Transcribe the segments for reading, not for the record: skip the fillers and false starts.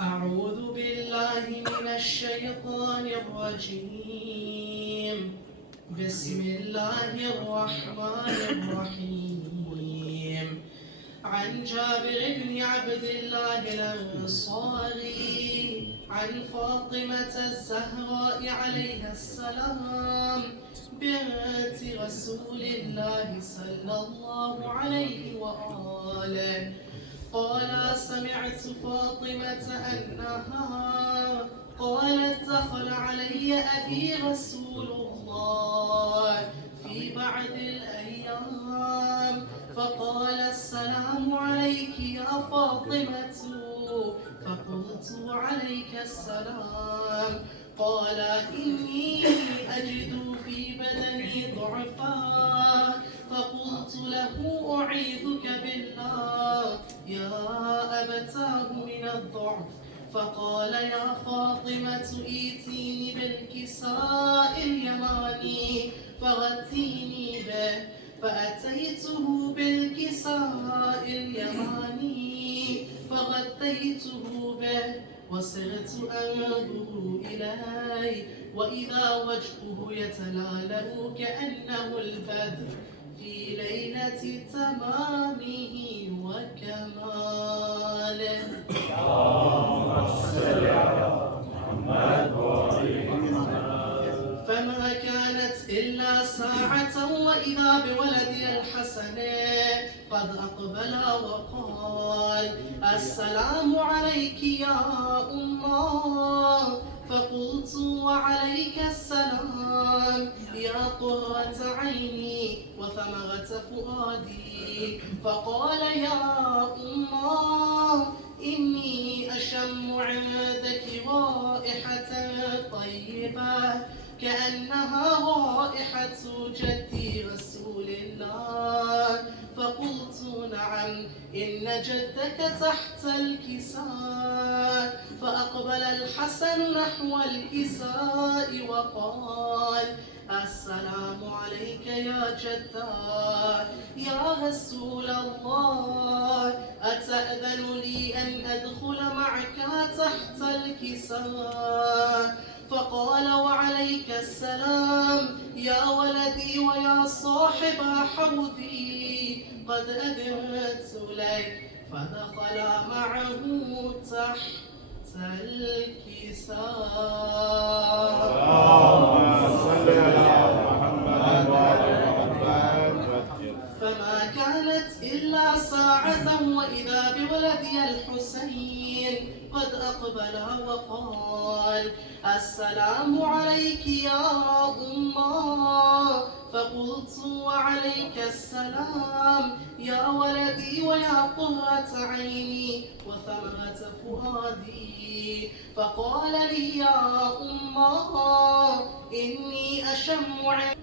أعوذ بالله من الشيطان الرجيم. بسم الله الرحمن الرحيم. عن جابر بن عبد الله الأنصاري عن فاطمة الزهراء عليها السلام بنت رسول الله صلى الله عليه وآله قال: سمعت فاطمة أنها قالت: دخل علي أبي رسول الله في بعض الأيام فقال: السلام عليك يا فاطمة. فقلت: عليك السلام. قال: إني أجد في بدني ضعفا. فقلت له: أعيذك بالله يا أبتاه من الضعف. فقال: يا فاطمة ائتيني بالكساء اليماني فغطيني به. فأتيته بالكساء اليماني فغطيته به وصرت أنظر إليه وإذا وجهه يتلالأ كأنه البدر في ليلة تمامه وكماله. اللهم صل على محمد وآل محمد. فما كانت إلا ساعة وإذا بولدي الحسن قد أقبل وقال: السلام عليك يا أمه. فقلت: وعليك السلام يا قرة عيني وثمرة فؤادي. فقال: يا أمه إني أشم عندك رائحة طيبة كأنها رائحة جدي رسول الله. فقلت: نعم، إن جدك تحت الكساء. فأقبل الحسن نحو الكساء وقال: السلام عليك يا جدا يا رسول الله، أتأذن لي أن أدخل معك تحت الكساء؟ فقال: وعليك السلام يا ولدي ويا صاحب حوضي، قد أذنت لك. فدخل معه تحت الكساء. فما كانت إلا ساعة وإذا بولدي الحسين قد أقبل وقال: السلام عليك يا أمه. فقلت: وعليك السلام يا ولدي ويا قرة عيني وثمرة فؤادي. فقال لي: يا أمه إني أشم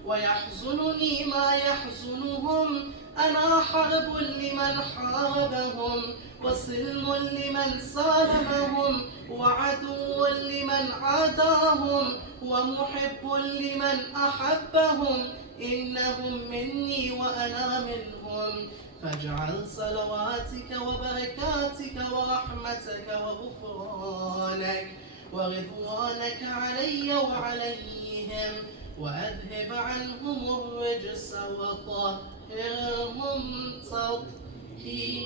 ويحزنني ما يحزنهم. أنا حرب لمن حاربهم وسلم لمن سالمهم وعدو لمن عاداهم ومحب لمن أحبهم. إنهم مني وأنا منهم. فاجعل صلواتك وبركاتك ورحمتك وغفرانك ورضوانك علي وعليهم، وأذهب عنهم الرجس وطهرهم تطهيرا.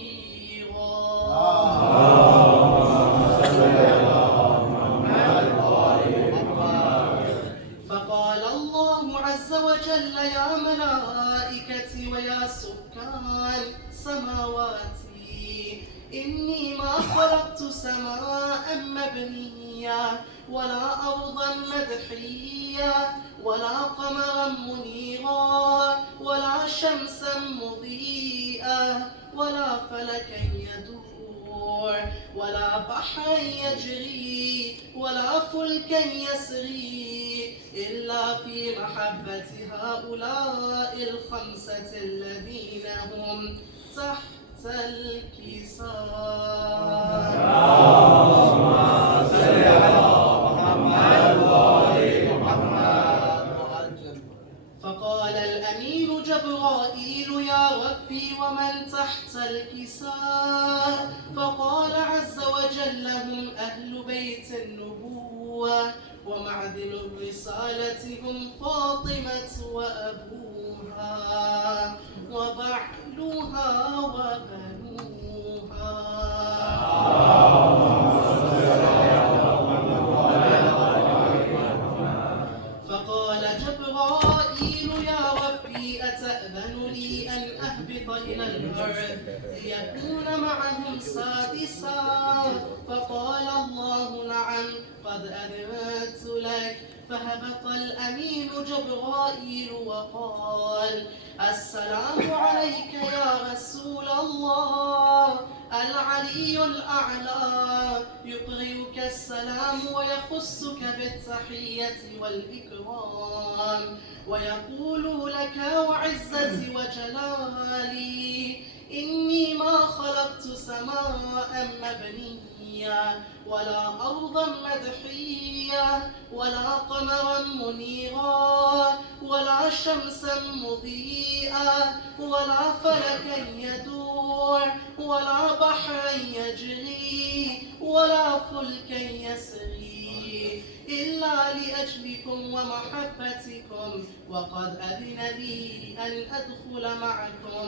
فقال الله عز وجل: يا ملائكتي ويا سكان سماواتي، إني ما خلقت سماء مبنية ولا أرضا مدحية ولا قمرا منيرا ولا شمسا مضيئة ولا فلكا يدور ولا بحرا يجري ولا فلكا يسري إلا في محبة هؤلاء الخمسة الذين هم تحت الكساء. فقال الأمين جبرائيل يا ربي ومن تحت الكساء؟ فقال عز وجل هم أهل بيت النبوة ومعدن الرسالة هم فاطمة وأبوها وبعلها وبنوها. فقال جبرائيل يا ربي أتأذن لي أن أهبط إلى الأرض ليكون معهم سادسا؟ فقال الله نعم قد أذنت لك. فهبط الأمين جبرائيل وقال السلام عليك يا رسول الله. العلي الأعلى يقرئك السلام ويخصك بالتحية والإكرام ويقول لك وعزتي وجلالي إني ما خلقت سماء مبنية ولا أرضا مدحية ولا قمرا منيرا ولا شمسا مضيئة ولا فلكا يدور ولا بحرا يجري ولا فلكا يسري إلا لأجلكم ومحبتكم وقد أذن لي أن أدخل معكم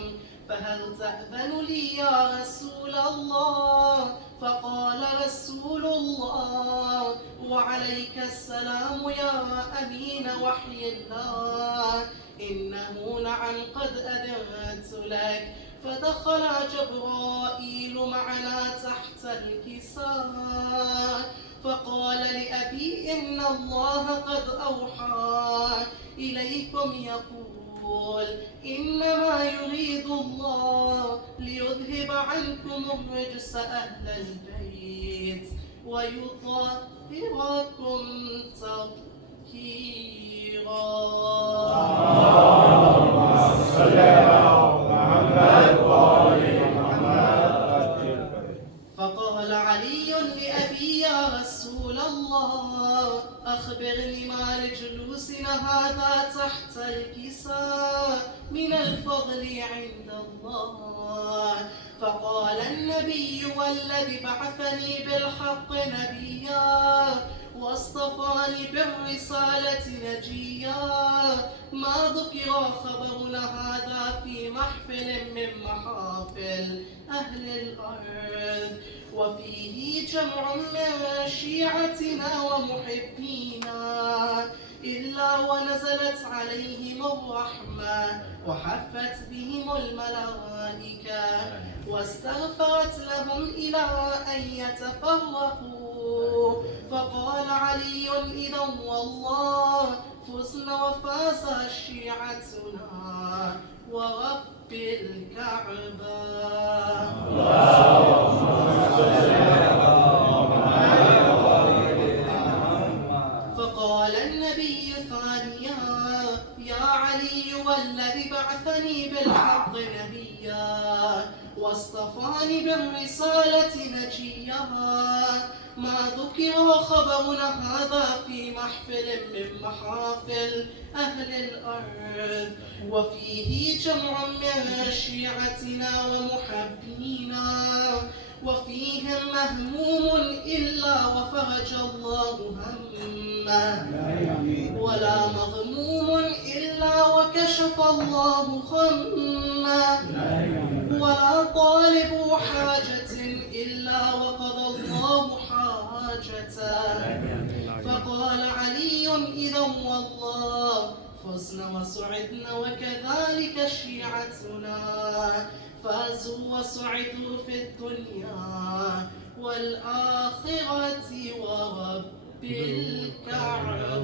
فهل تأذن لي يا رسول الله؟ فقال رسول الله وعليك السلام يا أمين وحي الله إنه نعم قد أذنت لك. فدخل جبرائيل معنا تحت الكساء فقال لأبي إن الله قد أوحى إليكم يقول إنما يريد الله ليذهب عنكم الرجس أهل البيت ويطهركم تطهيرا. فقال علي لأبي يا رسول الله أخبرني ما لجلوسنا هذا تحت الكساء من الفضل عند الله. فقال النبي والذي بعثني بالحق نبيا واصطفاني بالرسالة نجيا ما ذكر خبرنا هذا في محفل من محافل أهل الأرض وفيه جمع من شيعتنا ومحبينا إلا ونزلت عليهم الرحمة وحفت بهم الملائكة واستغفرت لهم إلى أن يتفرقوا. فقال علي إذا والله فزنا وفاز شيعتنا ورب الكعبة. فقال النبي ثانيا يا علي والذي بعثني بالحق نبيا واصطفاني بالرسالة نجيا ما ذكر خبرنا هذا في محفل من محافل أهل الأرض وفيه جمع من شيعتنا ومحبينا وفيهم مهموم إلا وفرج الله همه ولا مغموم إلا وكشف الله غمه ولا طالب حاجة إلا وقضى الله حاجته. فقال علي إذا والله فزنا وسعدنا وكذلك شيعتنا فازوا وسعدوا في الدنيا والآخرة ورب الكعبة.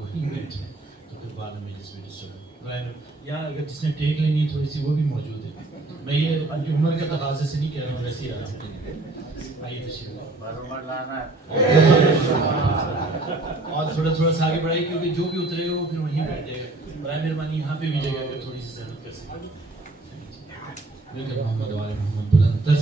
وہیں بیٹھے ہیں تو پھر بعد میں جس میں ڈسٹرب یا اگر جس نے ٹیک لینی ہے تھوڑی سی وہ بھی موجود ہے. میں یہ عمر کے تقاضے سے نہیں کہہ رہا ہوں, ویسے ہی آ رہا ہوں. آئیے تشریف اور تھوڑا سا آگے بڑھائی, کیونکہ جو بھی اترے گا وہ پھر وہیں بیٹھ جائے گا. برائے مہربانی یہاں پہ بھی جگہ اگر تھوڑی سی زحمت کر سکیں. بالکل محمد والے محمد بلند تر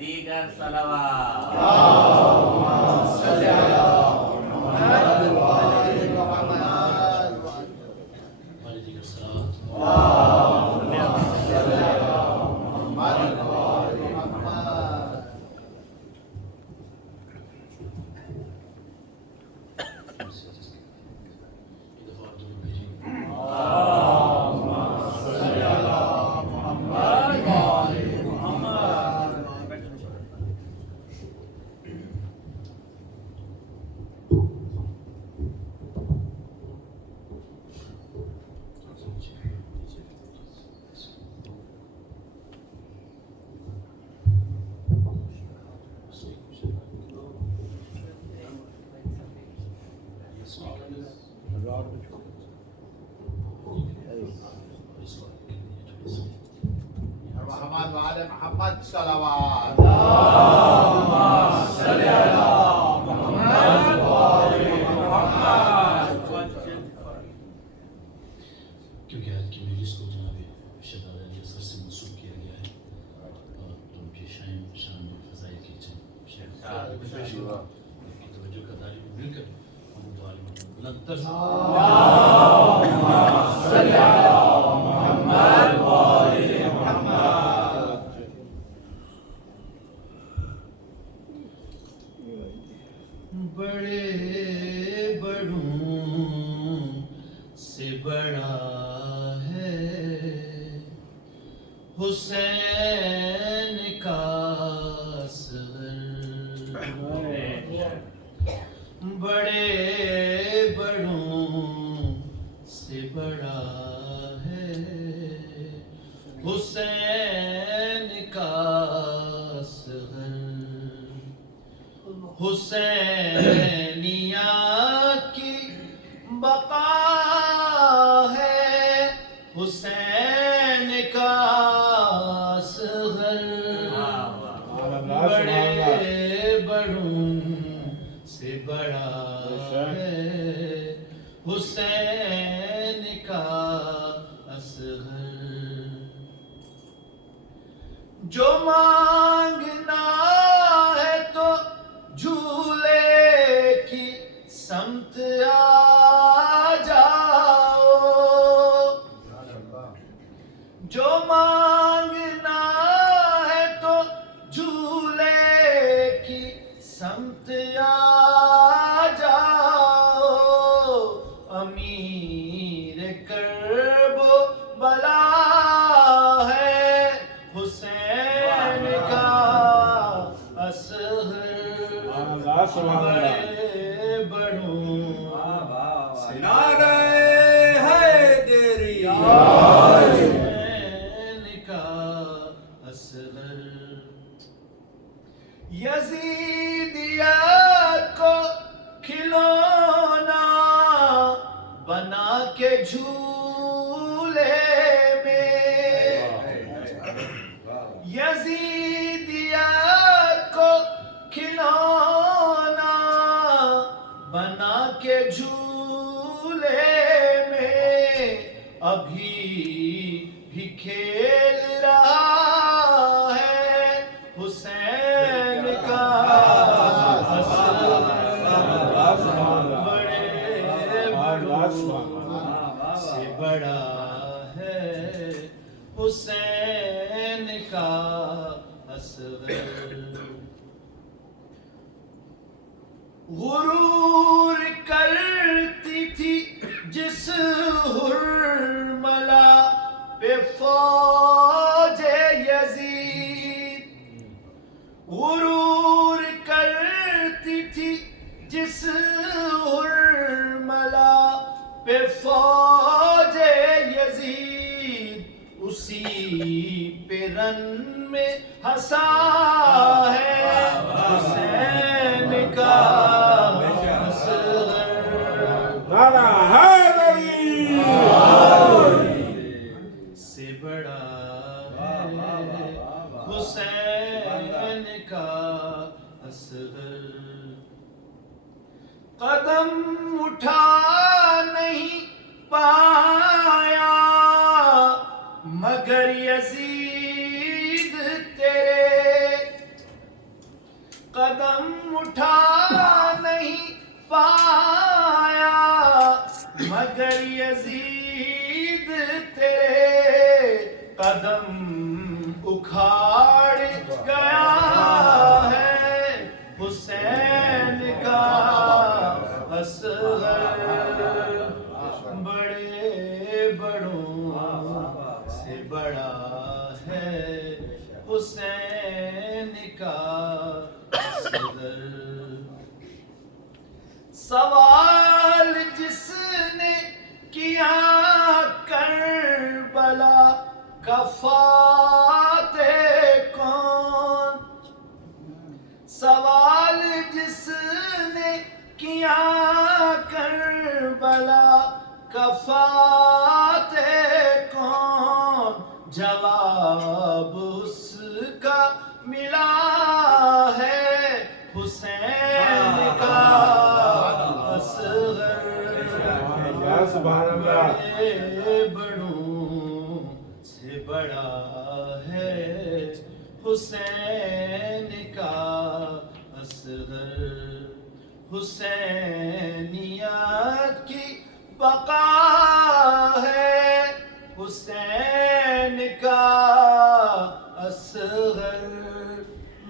دیگر صلوات محمد وعلى محمد صلوات. کیونکہ آج کی مجلس کو جناب شہزاد علی اصغر سے منسوب کیا گیا ہے اور تو ان کے شان فضائل کی توجہ کا تعلیم مل کر ہم تو عالم بلند تر بڑے بڑوں سے بڑا ہے حسین کا اصغر. بڑے بڑوں سے بڑا ہے حسین کا اصغر. حسینیہ کی بقا ہے حسین کا اصغر. بڑے بڑوں سے بڑا ہے حسین کا اصغر. جو مانگنا ہے تو جھولے کی سمت آ جاؤ. جو مانگنا ہے تو جھولے کی سمت آ جاؤ. امیر کرب و بلا ہے حسین کا اصغر. بڑے بڑوں سے نعرہ حیدری حسین کا اصغر. یزیدیت کو کھلونا بنا کے جھولے میں. یزیدیت کو کھلونا بنا کے جھولے میں ابھی بھی کھیل رہا ہے حسین کا اصغر. بڑے بڑوں سے بڑا ہے حسین کا اصغر. غرور کرتی تھی جس حرملا پہ فوج تن میں ہنسا ہے حسین کا سے بڑا ہے حسین کا اصغر قدم اٹھا نہیں پایا مگر یزید تیرے قدم اٹھا نہیں پایا مگر یزید تیرے قدم اکھاڑ گیا ہے حسین کا اصغر بڑے بڑوں سے بڑا ہے حسین کا اصغر سوال جس نے کیا کربلا کا فاتح کون سوال جس نے کیا کربلا کا فاتح کون جواب اس کا ملا ہے حسین کا اصغر بڑے بڑوں سے بڑا ہے حسین کا اصغر حسینیت کی بقا ہے حسین کا اصغر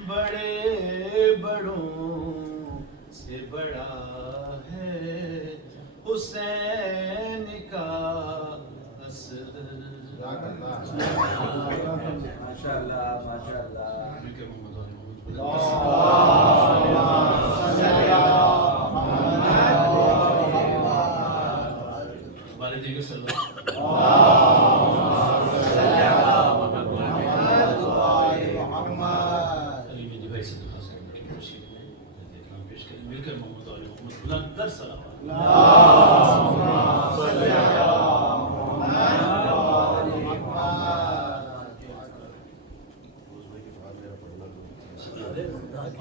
بڑے بڑوں سے بڑا ہے حسین کا اصغر ماشاءاللہ ماشاءاللہ ہمارے دیگر صلی علی میری بھائی سے درخواست کریں کہ خوشی میں احترام پیش کریں مل کر محمد علی محمد بلند در صلوات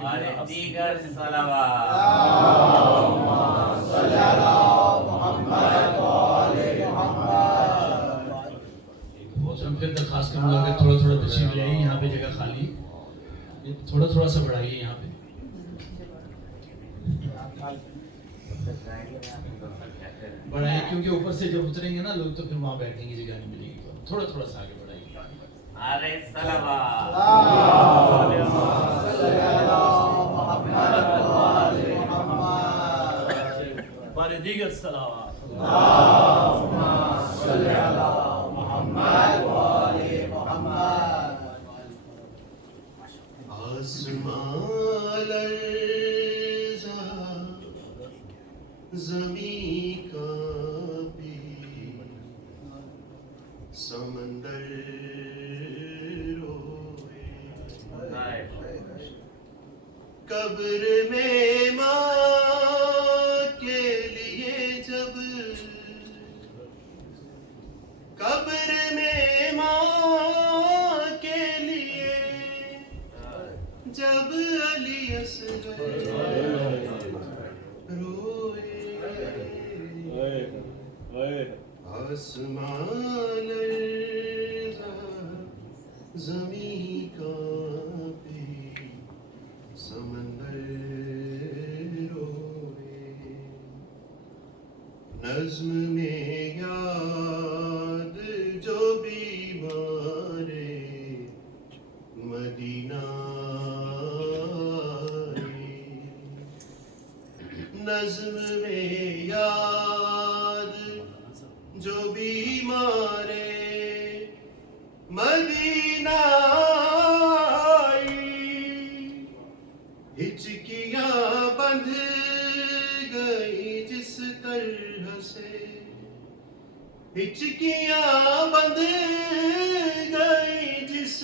اور دیگر صلوات محترم پھر درخواست کروں گا کہ تھوڑا تھوڑا تشریف لے آئیے یہاں پہ جگہ خالی تھوڑا تھوڑا سا بڑھائیے یہاں پہ بڑھائیے کیونکہ اوپر سے جب اتریں گے نا لوگ تو پھر وہاں بیٹھیں گے جگہ نہیں ملے گی تھوڑا تھوڑا سا آگے بڑھائیے ارے صلوات بارے دیگر صلوات آسمان لرزا زمین کانپی سمندر روئے قبر میں ماں کے لیے جب قبر میں ماں کے لیے جب علی اصغر روئے آسمان لرزا زمین کانپی سمندر روئے نظم میں یاد جو بیمارے مدینہ نظم میں یاد جو بیمارے مدینہ ہچکیاں بندھ گئی جس طرح سے ہچکیاں بندھ گئی جس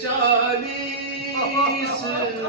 40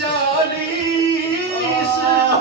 40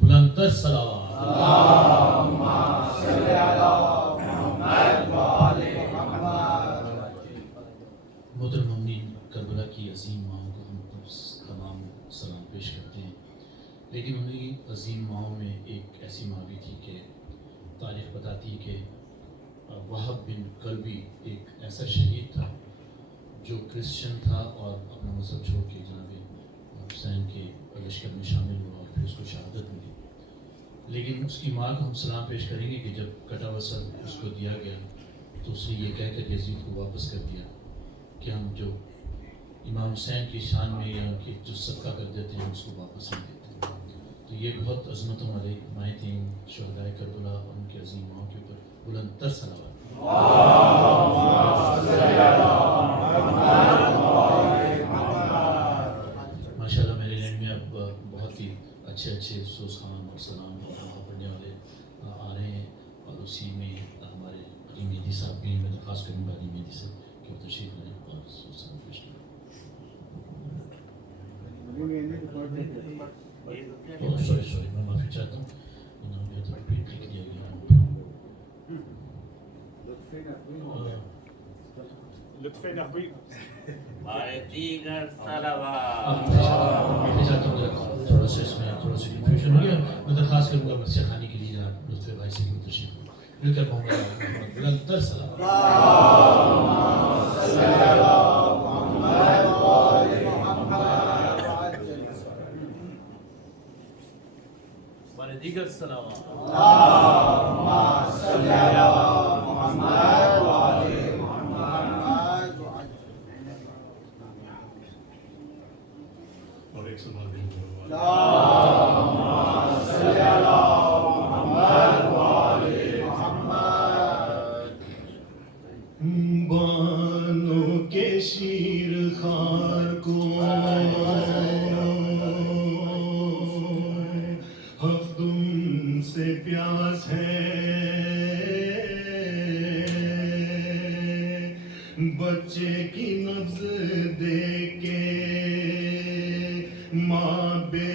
بلندر صلوات محترم مومنین، کربلا کی عظیم ماؤں کو ہم تمام سلام پیش کرتے ہیں، لیکن انہیں عظیم ماؤں میں ایک ایسی ماں بھی تھی کہ تاریخ بتاتی کہ وہب بن کلبی ایک ایسا شہید تھا جو کرسچن تھا اور اپنا مذہب چھوڑ کے جناب حسین کے لشکر میں شامل ہوا اور پھر اس کو شہادت ملی. لیکن اس کی ماں کو ہم سلام پیش کریں گے کہ جب کٹا ہوا سر اس کو دیا گیا تو اس نے یہ کہہ کر یزید کو واپس کر دیا کہ ہم جو امام حسین کی شان میں یا ان کی جو صدقہ کر دیتے ہیں اس کو واپس نہیں دیتے. تو یہ بہت عظمتوں والے مائیں تھیں شہدائے کربلا اور ان کے عظیم ماؤں کے اوپر بلند تر صلوات. ماشاء اللہ میرے لینڈ میں اب بہت ہی اچھے افسوس خان اور سلام پڑھنے والے آ رہے ہیں اور اسی میں ہمارے علی مہدی صاحب بھی میں درخواست کروں گا علی مہدی صاحب کہ وہ تشریف لیں اور سلام پیش کریں. سوری میں معافی چاہتا ہوں، انہوں نے تو ریپیٹ لکھ دیا گیا. لطف نحوی بارے دیگر صلوات. معافی چاہتا ہوں، تھوڑا سا اس میں تھوڑا سا کنفیوژن ہو گیا. میں درخواست کروں گا مرثیہ خانی کے لیے جناب لطف بھائی سے بھی تشریف لیں. مل کر محمد بلند تر صلوات. ہمارے دیگر صلوات. اور ایک سلام بھی بانوں کے شیر خار کو ہفتم سے پیاس ہے، بچے کی نبض دیکھ کے ماں بے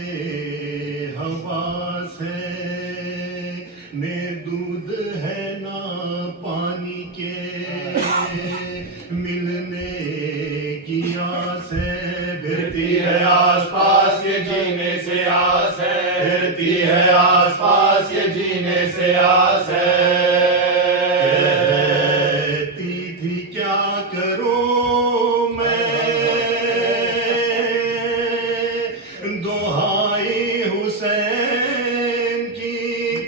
حواس ہے، نہ دودھ ہے نہ پانی کے ملنے کی آس ہے، بہتی ہے آس پاس یہ جینے سے آس ہے، بہتی ہے آس پاس یہ جینے سے آس ہے. کہتی تھی کیا کروں میں دہائی حسین کی،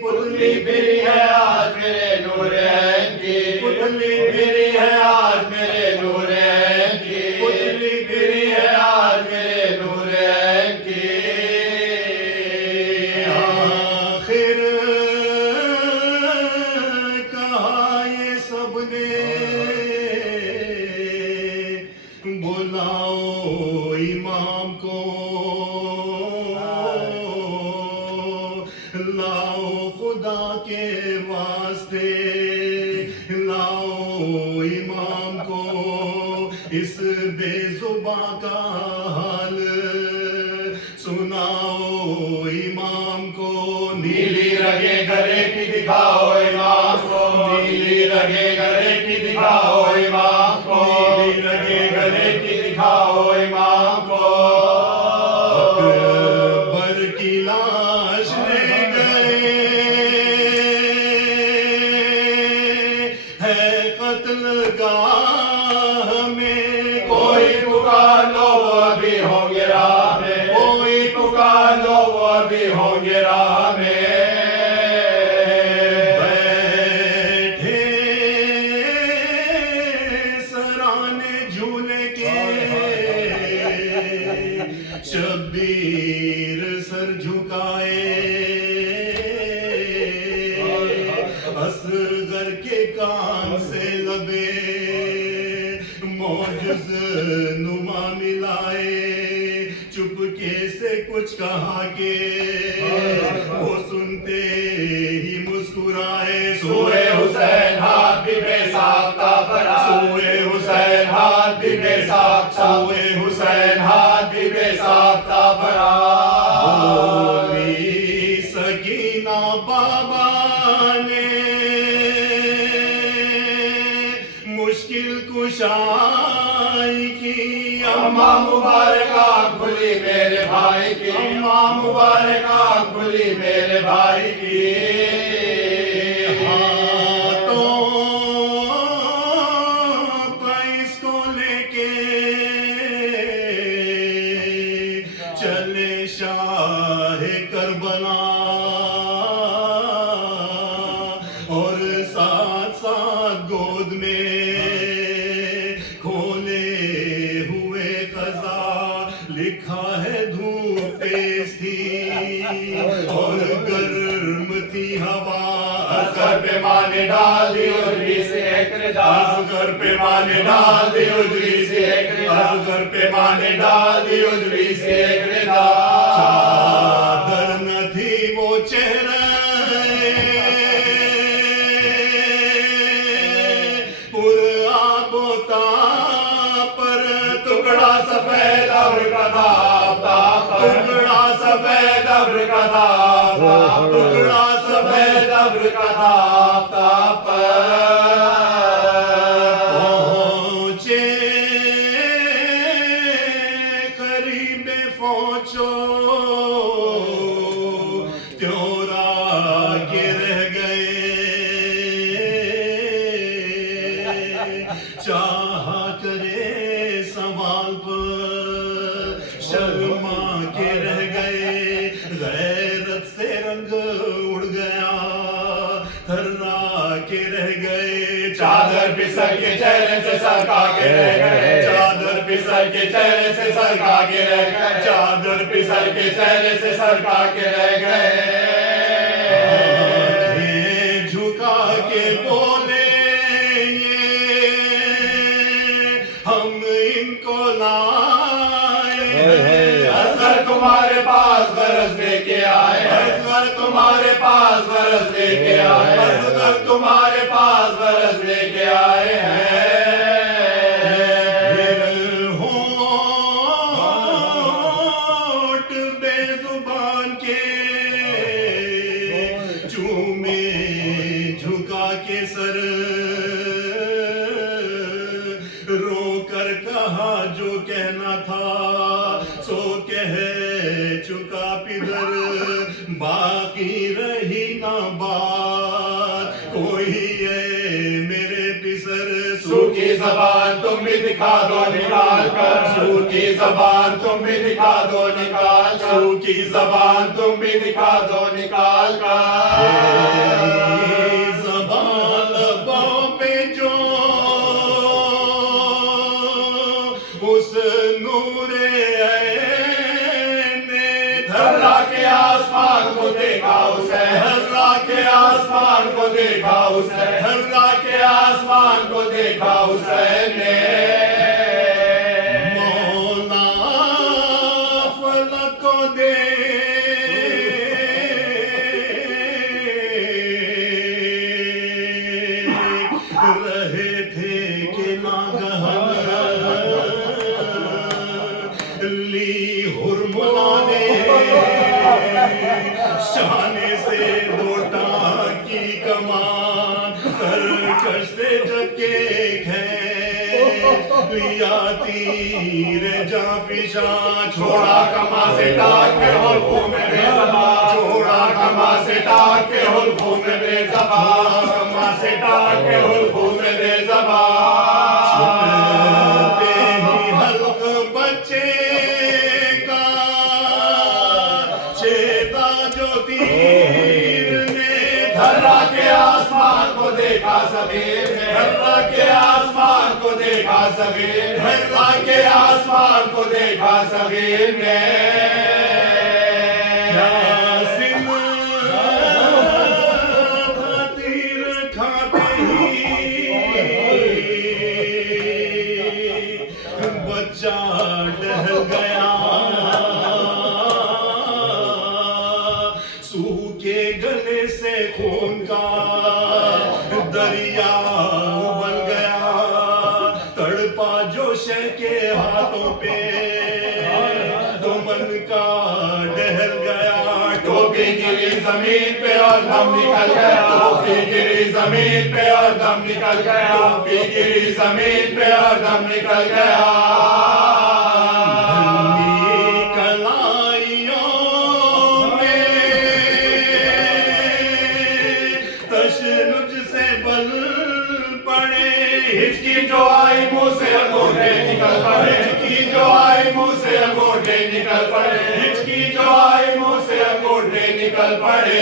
پتلی پھری ہے آج میرے نور عین کی، پتلی پھری ہے آج میرے نور عین کی، پتلی پھری ہے آج میرے نور عین کی. آخر کہا یہ سب نے بلاؤ امام کو، لاؤ خدا کے واسطے لاؤ امام کو، اس بے زباں کا حال سناؤ امام کو. نیلی رگے گلے کی دکھاؤ امام کو، نیلی رگے گلے کی دکھاؤ امام کو، نیلی رگے گلے کی دکھاؤ امام کو. اکبر کی لاش لے گئے ہے قتل گاہ میں، کوئی پکار لو وہ ابھی ہوں گے راہ میں، کوئی پکار لو وہ ابھی ہوں گے راہ میں. بیٹھے سرانے جھولے کے شبیر سر جھکائے، عرض نما ملائے چپکے سے کچھ کہا کہ وہ سنتے ہی مسکرائے سوئے حسین ہاتھ بھی بے ساختہ بھرا سوئے حسین ہاتھ بھی بے ساختہ سوئے حسین ہاتھ بھی بے ساختہ بھرا بولی سکینہ بابا نے مشکل کشائی کی اماں مبارک آنکھ کھلی میرے بھائی کی اماں مبارک آنکھ کھلی میرے بھائی کی ہاتھوں پیس کو لے کے چلے شاہ کربلا اور ساتھ ساتھ گود میں کھولے ہوئے قضا لکھا ہے دھوپ تیز تھی اور گرم تھی ہوا اصغر پہ ماں نے ڈال دی اجری سے ایک ردا اصغر پہ ماں نے ڈال دی اجری سے ایک ردا اصغر پہ ماں نے ڈال دی اجری سے ایک ردا چادر نہ تھی وہ چہرہ پر آب و تاب پر ٹکڑا سفید ابر کا تھا ٹکڑا سفید ابر کا تھا ٹکڑا سفید ابر کا تھا پہنچے قریب پہنچو تیورا کے رہ گئے چاہا کرے سوال پر شرما کے رہ گئے غیرت سے رنگ اڑ گیا تھرا کے رہ گئے چادر پسر کے چہرے سے سرکا کے رہ گئے چادر پسر کے چہرے سے سرکا کے رہ گئے چادر پسر کے چہرے سے سرکا کے رہ گئے جھکا کے بولے ہم ان کو لائے اصغر تمہارے پاس غرض لے کے آئے اصغر تمہارے پاس غرض لے کے آئے اصغر تمہارے پاس غرض لے کے آئے ہیں پھر ہونٹ بے زبان کے چومے جھکا کے سر رو کر کہا جو کہنا تھا سو کہہ چکا پدر باقی رہی نہ بات کوئی ہے میرے پسر سوکھی زبان تم بھی دکھا دو نکال کر سوکھی زبان تم بھی دکھا دو نکال کر سوکھی زبان تم بھی دکھا دو نکال کر زبان لبوں پہ جو اس نور عین نے دھرا کے آسمان کو دیکھا اسے دھرا کے آسمان کو دیکھا اسے دھرا کے آسمان کو دیکھا اسے نے مولا فلک کو دے رہے تھے کہ ناگہان لی ہرملا نے شانے سے دوٹا کی کمان سرکش سے جکے لیا تیر جافشا چھوڑا کما سے ٹاک کے حلقوں میں بے زبان چھوڑا کما سے ٹاک کے حلقوں میں بے زبان کما سے ٹاک کے حلقوں میں بے زبان چھوڑتے ہی حلق بچے کا چھیدا جو تیر نے دھرا کے آسمان کو دیکھا صغیر نے دھرا کے آسمان کو دیکھا صغیر دھرا کے آسمان کو دیکھا صغیر نے کے گلے سے خون کا دریا بن گیا، تڑپا جو شہ کے ہاتھوں پہ تو من کا ڈہل گیا، ٹوپی گری زمین پہ اور دم نکل گیا، ٹوپی گری زمین پہ اور دم نکل گیا، ٹوپی گری زمین پہ اور دم نکل گیا، ہچکی جو آئی منہ سے انگوٹھے نکل پڑے، ہچکی جو آئی منہ سے انگوٹھے نکل پڑے، ہچکی جو آئی منہ سے انگوٹھے نکل پڑے،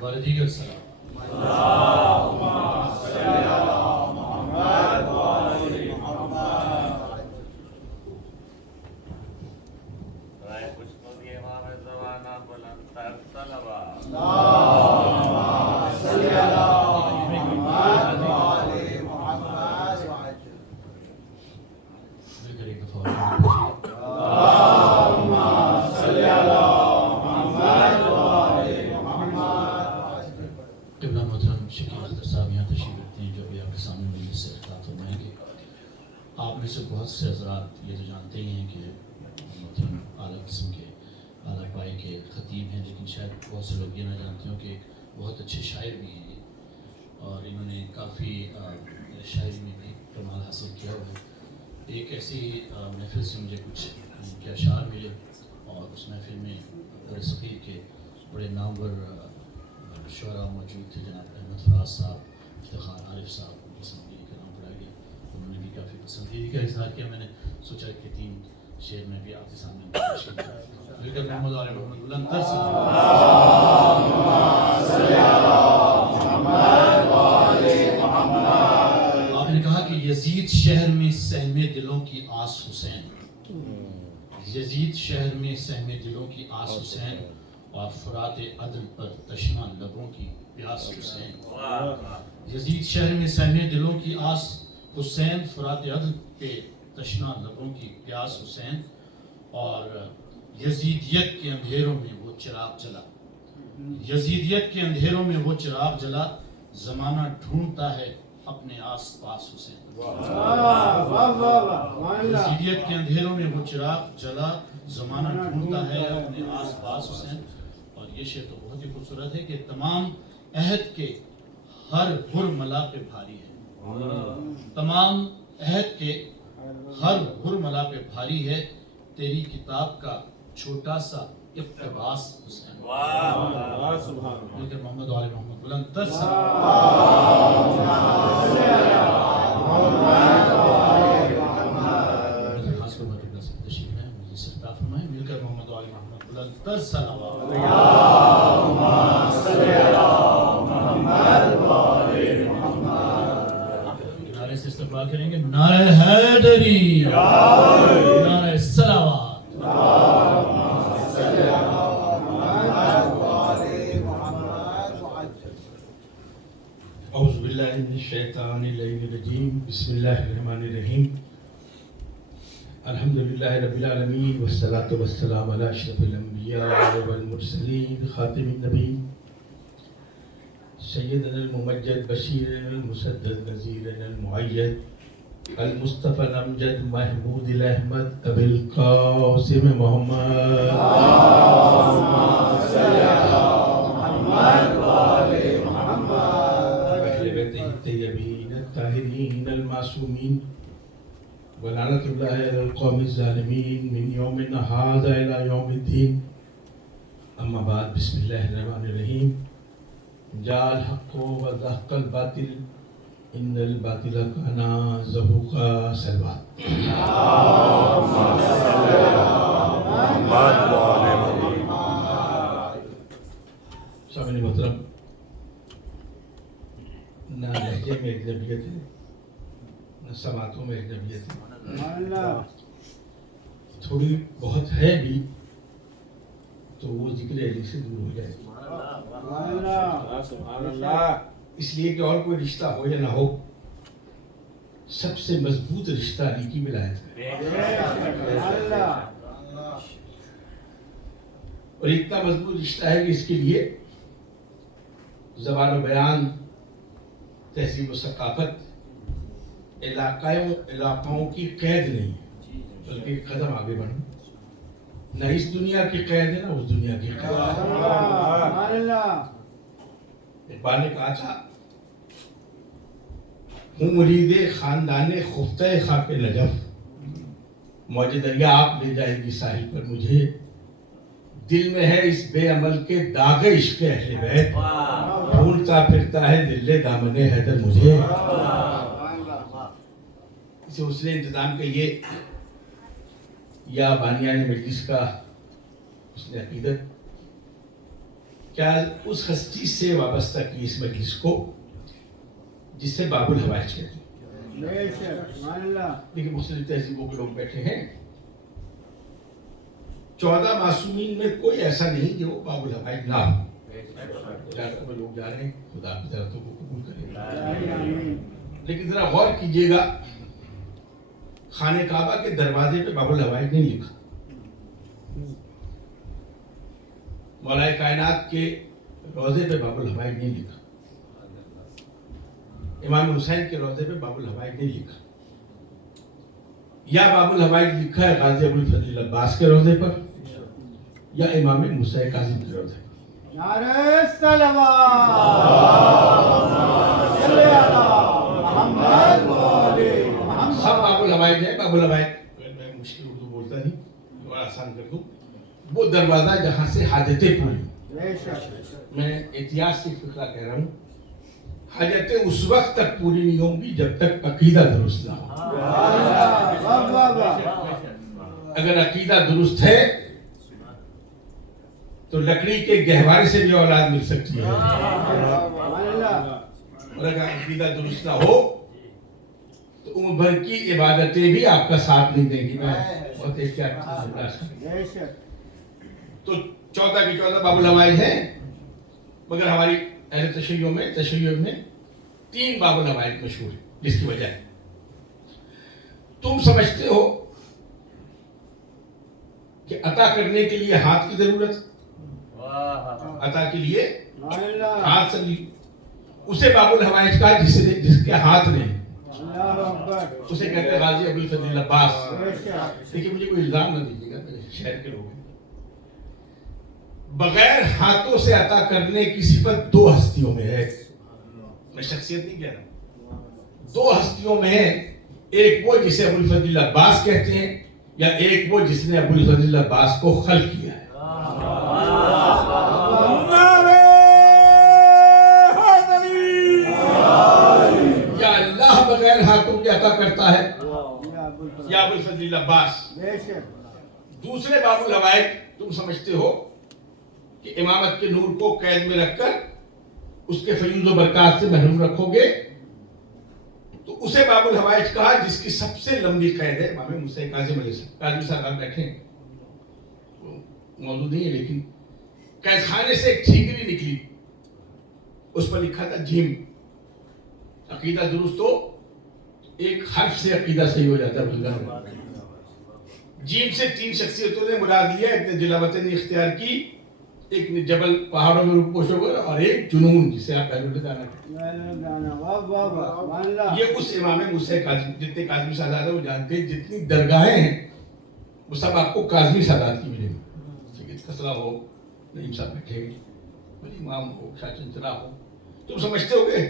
والدیگر سلام۔ قبلہ محترم شکیل اختر صاحب یہاں تشریف رکھتے ہیں جو بھی آپ کے سامنے مجلس سے خطاب فرمائیں گے۔ آپ میں سے بہت سے حضرات یہ تو جانتے ہی ہیں کہ محترم اعلیٰ قسم کے اعلیٰ پائے کے خطیب ہیں، لیکن شاید بہت سے لوگ یہ نہ جانتے ہوں کہ بہت اچھے شاعر بھی ہیں یہ، اور انہوں نے کافی شاعری میں بھی کمال حاصل کیا ہوا ہے۔ ایک ایسی محفل سے مجھے کچھ ان کے اشعار ملے، اور اس محفل میں بڑے صغیر کے بڑے نامور شعراء موجود تھے، جناب احمد فراز صاحب، افتخار عارف صاحب جس نے کا نام پڑھا گیا، انہوں نے بھی کافی پسندیدگی کا اظہار کیا۔ میں نے سوچا کہ 3 شعر میں بھی آپ کے سامنے پیش کیا جائے۔ محمد علی محمد بلند تر آپ نے کہا کہ یزید شہر میں سہم دلوں کی آس حسین، یزید شہر میں سہم دلوں کی آس حسین، اور فرات عدل پر تشنا لبوں کی پیاس حسین۔ یزید شہر میں سہم دلوں کی آس حسین، فرات عدل پہ تشنا لبوں کی پیاس حسین، اور یزیدیت کے اندھیروں میں وہ چراغ جلا، یزیدیت کے اندھیروں میں وہ چراغ جلا، زمانہ ڈھونڈتا ہے اپنے آس پاس حسین۔ یزیدیت کے اندھیروں میں وہ چراغ جلا، زمانہ ڈھونڈتا ہے اپنے آس پاس حسین۔ اور یہ شعر تو بہت ہی خوبصورت ہے کہ تمام عہد کے ہر حرملا پہ بھاری ہے، تمام عہد کے ہر حرملا پہ بھاری ہے، تیری کتاب کا چھوٹا سا اقتباس حسین۔ محمد و آل محمد بلند تر نعرے سے استقبال کریں گے، نعرہ حیدری، نعرہ صلوات۔ اعوذ باللہ من الشیطان الرجیم، بسم اللہ الرحمن الرحیم، الحمدللہ رب العالمین، والصلاة والسلام علی اشرف الانبیاء والمرسلین، خاتم النبیین، سیدنا الممجد بشیرنا المسدد نذیرنا المؤید، المصطفى الامجد محمود الاحمد ابی القاسم محمد، اللہم صلی علی محمد وآل محمد، اہل بیتہ الطیبین الطاہرین المعصومین، ولعنۃ اللہ علی القوم الظالمین من یومنا ھذا الی یوم الدین، اما بعد، بسم اللہ الرحمن الرحیم، جاء الحق وزهق الباطل ان الباطل کان زهوقا صلوات۔ سامعین محترم، نہ لہجے میں اجنبیت ہے، نہ سماعتوں میں اجنبیت ہے، تھوڑی بہت ہے بھی تو وہ ذکر علی سے دور ہو جائے. سبحان اللہ. اس لیے کہ اور کوئی رشتہ ہو یا نہ ہو، سب سے مضبوط رشتہ علی کی ولایت ہے. اور اتنا مضبوط رشتہ ہے کہ اس کے لیے زبان و بیان، تہذیب و ثقافت، علاقوں کی قید نہیں ہے، بلکہ ایک قدم آگے بڑھو. نہ اس دنیا کی قید ہے نہ اس دنیا کی قید ہے. اقبال نے کہا تھا، ہوں مرید خاندان خفتہ خاک نجف، موج دریا آپ لے جائے گی ساحل پر مجھے، دل میں ہے اس بے عمل کے داغ عشق اہل بیت، ڈھونڈتا پھرتا ہے دل دامن حیدر مجھے. اسے حسن انتظام کہیے یا بانیان مجلس کا حسن عقیدت، کیا اس ہستی سے وابستہ کی اس مجلس کو جس سے باب الحوائج کہتے ہیں. لیکن مختلف تہذیبوں کے لوگ بیٹھے ہیں. 14 معصومین میں کوئی ایسا نہیں کہ وہ باب الحوائج نہ ہو. زیارتوں میں لوگ جا رہے ہیں، خدا کی زیارتوں کو قبول کرے. لیکن ذرا غور کیجئے گا، خانہ کعبہ کے دروازے پہ باب الحوائج نہیں لکھا، مولا کائنات کے روضے پہ باب الحوائج نہیں لکھا، امام حسین کے روضے پہ باب الحوائج نہیں لکھا، یا باب الحوائج لکھا ہے غازی ابو الفضل عباس کے روضے پر یا امام موسیٰ کاظم کے روضے پر. نعرہ صلوات، صلی علی محمد و آل محمد. سب باب الحوائج ہے. باب الحوائج میں مشکل اردو بولتا نہیں، تھوڑا آسان کر دوں، وہ دروازہ جہاں سے حاجتیں پوری. میں احتیاط سے فقرہ کہہ رہا ہوں، حاجتیں اس وقت تک پوری نہیں ہوں گی جب تک عقیدہ درست نہ ہو. اگر عقیدہ درست ہے تو لکڑی کے گہوارے سے بھی اولاد مل سکتی ہے، اور اگر عقیدہ درست نہ ہو تو عمر بھر کی عبادتیں بھی آپ کا ساتھ نہیں دیں گی. میں بہت احتیاط. تو 14 کی 14 باب الحوائج ہیں، مگر ہماری اہل تشیع میں 3 باب الحوائج مشہور ہیں، جس کی وجہ ہے تم سمجھتے ہو کہ عطا کرنے کے لیے ہاتھ کی ضرورت، عطا کے لیے ہاتھ سمجھی، اسے باب الحوائج کہا جس کے ہاتھ نہیں. اسے کہتے ہیں غازی ابو الفضل عباس. لیکن مجھے کوئی الزام نہ دیجیے گا، میرے شہر کے لوگ ہیں. بغیر ہاتھوں سے عطا کرنے کی صفت 2 ہستیوں میں ہے. میں شخصیت نہیں کہہ رہا ہوں، 2 ہستیوں میں ہے. ایک وہ جسے ابو الفضل عباس کہتے ہیں، یا ایک وہ جس نے ابو الفضل عباس کو خلق کیا ہے. یا اللہ بغیر ہاتھوں کے عطا کرتا ہے یا ابو الفضل عباس. دوسرے باب الحوائج تم سمجھتے ہو کہ امامت کے نور کو قید میں رکھ کر اس کے فیوز و برکات سے محروم رکھو گے، تو اسے باب الحوائج کہا جس کی سب سے لمبی قید ہے امام موسیٰ کاظم علیہ السلام. کاظم صاحب بیٹھے ہیں، موجود نہیں ہے، لیکن قید خانے سے ایک ٹھیکری نکلی، اس پر لکھا تھا جیم. عقیدہ درست ہو، ایک حرف سے عقیدہ صحیح ہو جاتا ہے. جیم سے 3 شخصیتوں نے مراد لیا، ایک نے جلاوت نے اختیار کی، ایک نے جبل پہاڑوں میں روپ پوش ہو کر، اور ایک جنون جسے آپ پہلو لگانا. یہ اس امام موسیٰ کاظم، جتنے کاظمی سادات ہیں وہ جانتے ہیں، جتنی درگاہیں ہیں وہ سب آپ کو کاظمی سادات کی ملیں گی. سید کسرا ہو، نعیم صاحب بیٹھے، ولی امام ہو، شاہ چنچلا ہو. تم سمجھتے ہو گے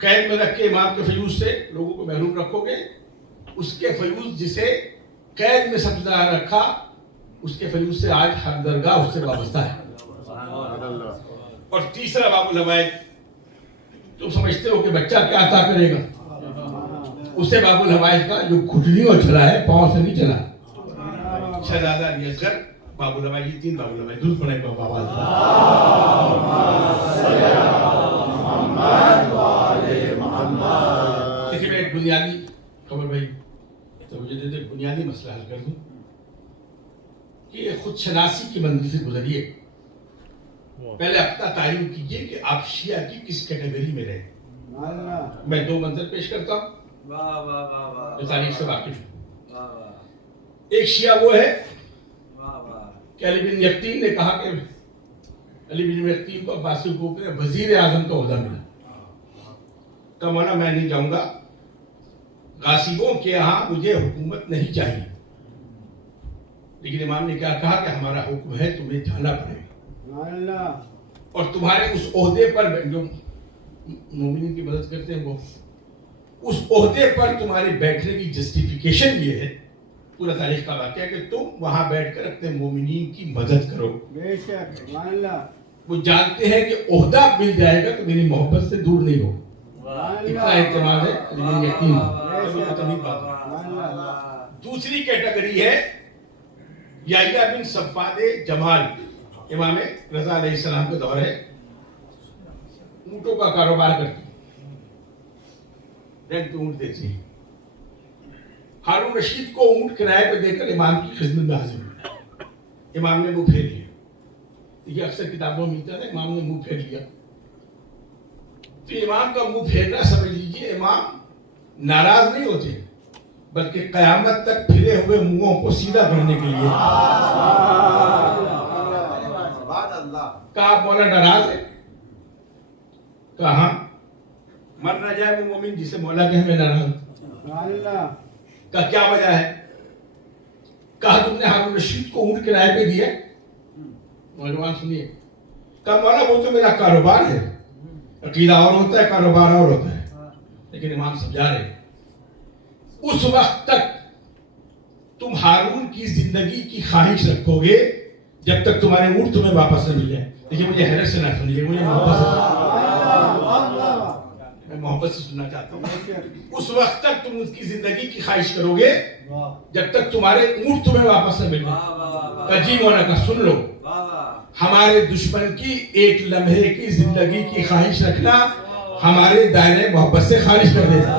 قید میں رکھ کے امام کے فیوز سے لوگوں کو محروم رکھو گے، اس کے فیوز جسے قید میں سب سے رکھا، اس کے فیوز سے آج ہر درگاہ اس سے وابستہ ہے. اور تیسرا باب الحوائج تم سمجھتے ہو کہ بچہ کیا عطا کرے گا، اسے باب الحوائج کا جو گھٹنیوں چلا ہے، پاؤں سے نہیں چلا. شہزادہ علی اصغر باب الحوائج، یہ 3 باب الحوائج. درود پڑھیں گے بابا. دیکھیں میں ایک بنیادی خبر بھائی توجہ دے دے، بنیادی مسئلہ حل کر دوں. کہ یہ خود شناسی کی منزل سے گزریے. پہلے اپنا تعین کیجئے کہ آپ شیعہ کی کس کیٹیگری میں رہے. میں 2 منظر پیش کرتا ہوں جو تاریخ سے واقف ہے. ایک شیعہ وہ ہے کہ علی بن یقین نے کہا کہ علی بن یقین کو عباسی حکومت میں وزیر اعظم کا عہدہ ملا. کہ مولا میں نہیں جاؤں گا, غاصبوں کے یہاں مجھے حکومت نہیں چاہیے. لیکن امام نے کیا کہا کہ ہمارا حکم ہے تمہیں جانا پڑے گا, اور تمہارے اس عہدے پر جو مومنین کی مدد کرتے ہیں وہ اس عہدے پر تمہارے بیٹھنے کی جسٹیفیکیشن یہ ہے, پورا تاریخ کا واقعہ کہ تم وہاں بیٹھ کر اپنے مومنین کی مدد کرو. وہ جانتے ہیں کہ عہدہ مل جائے گا تو میری محبت سے دور نہیں ہو. اتنا اعتماد ہے لیکن یقین. دوسری کیٹیگری ہے یحییٰ بن صفوان جمال, امام رضا علیہ السلام کا دور ہے. اونٹوں کا کاروبار کرتے ہیں, رینٹ پہ اونٹ دیتے ہیں. ہارون رشید کو اونٹ کرائے پہ دے کر امام کی خدمت میں حاضر ہوئے. امام نے منہ پھیر لیا. یہ اکثر کتابوں میں ملتا ہے, امام نے منہ پھیر لیا. تو امام کا منہ پھیرنا سمجھ لیجیے امام ناراض نہیں ہوتے بلکہ قیامت تک پھرے ہوئے منہوں کو سیدھا کرنے کے لیے. کہا مولا ناراض ہے؟ کہا مر نہ جائے وہ مومن جسے مولا کہے میں ناراض. کا کیا وجہ ہے؟ کہا تم نے ہارون رشید کو اونٹ کرائے پہ دیا. نوجوان سنیے, کہا مولا وہ تو میرا کاروبار ہے, عقیدہ اور ہوتا ہے کاروبار اور ہوتا ہے. لیکن امام سمجھا رہے اس وقت تک تم ہارون کی زندگی کی خواہش رکھو گے جب تک تمہارے اونٹ تمہیں واپس نہ مل جائے. دیکھیے مجھے حیرت سے نہ سنیے, مجھے محبت سے سننا چاہتا ہوں. اس وقت تک تم اس کی زندگی کی خواہش کرو گے جب تک تمہارے اونٹ تمہیں واپس نہ مل جائے. جی مولا کا سن لو, ہمارے دشمن کی ایک لمحے کی زندگی کی خواہش رکھنا ہمارے دائرے محبت سے خارج کر دیتا.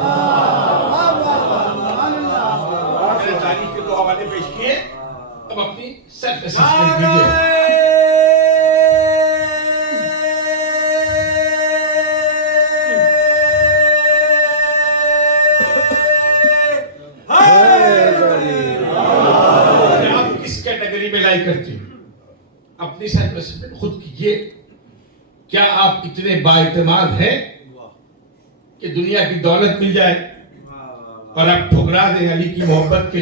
میں نے تاریخ کے 2 حوالے پیش کیے, اب اپنی سیلف اسسمنٹ کیجیے. آپ کس کیٹیگری میں لائی کرتے ہیں اپنی سیلف اسسمنٹ خود کیجیے. کیا آپ اتنے بااعتماد ہیں کہ دنیا کی دولت مل جائے اور آپ ٹھکرا دیں علی کی محبت کے,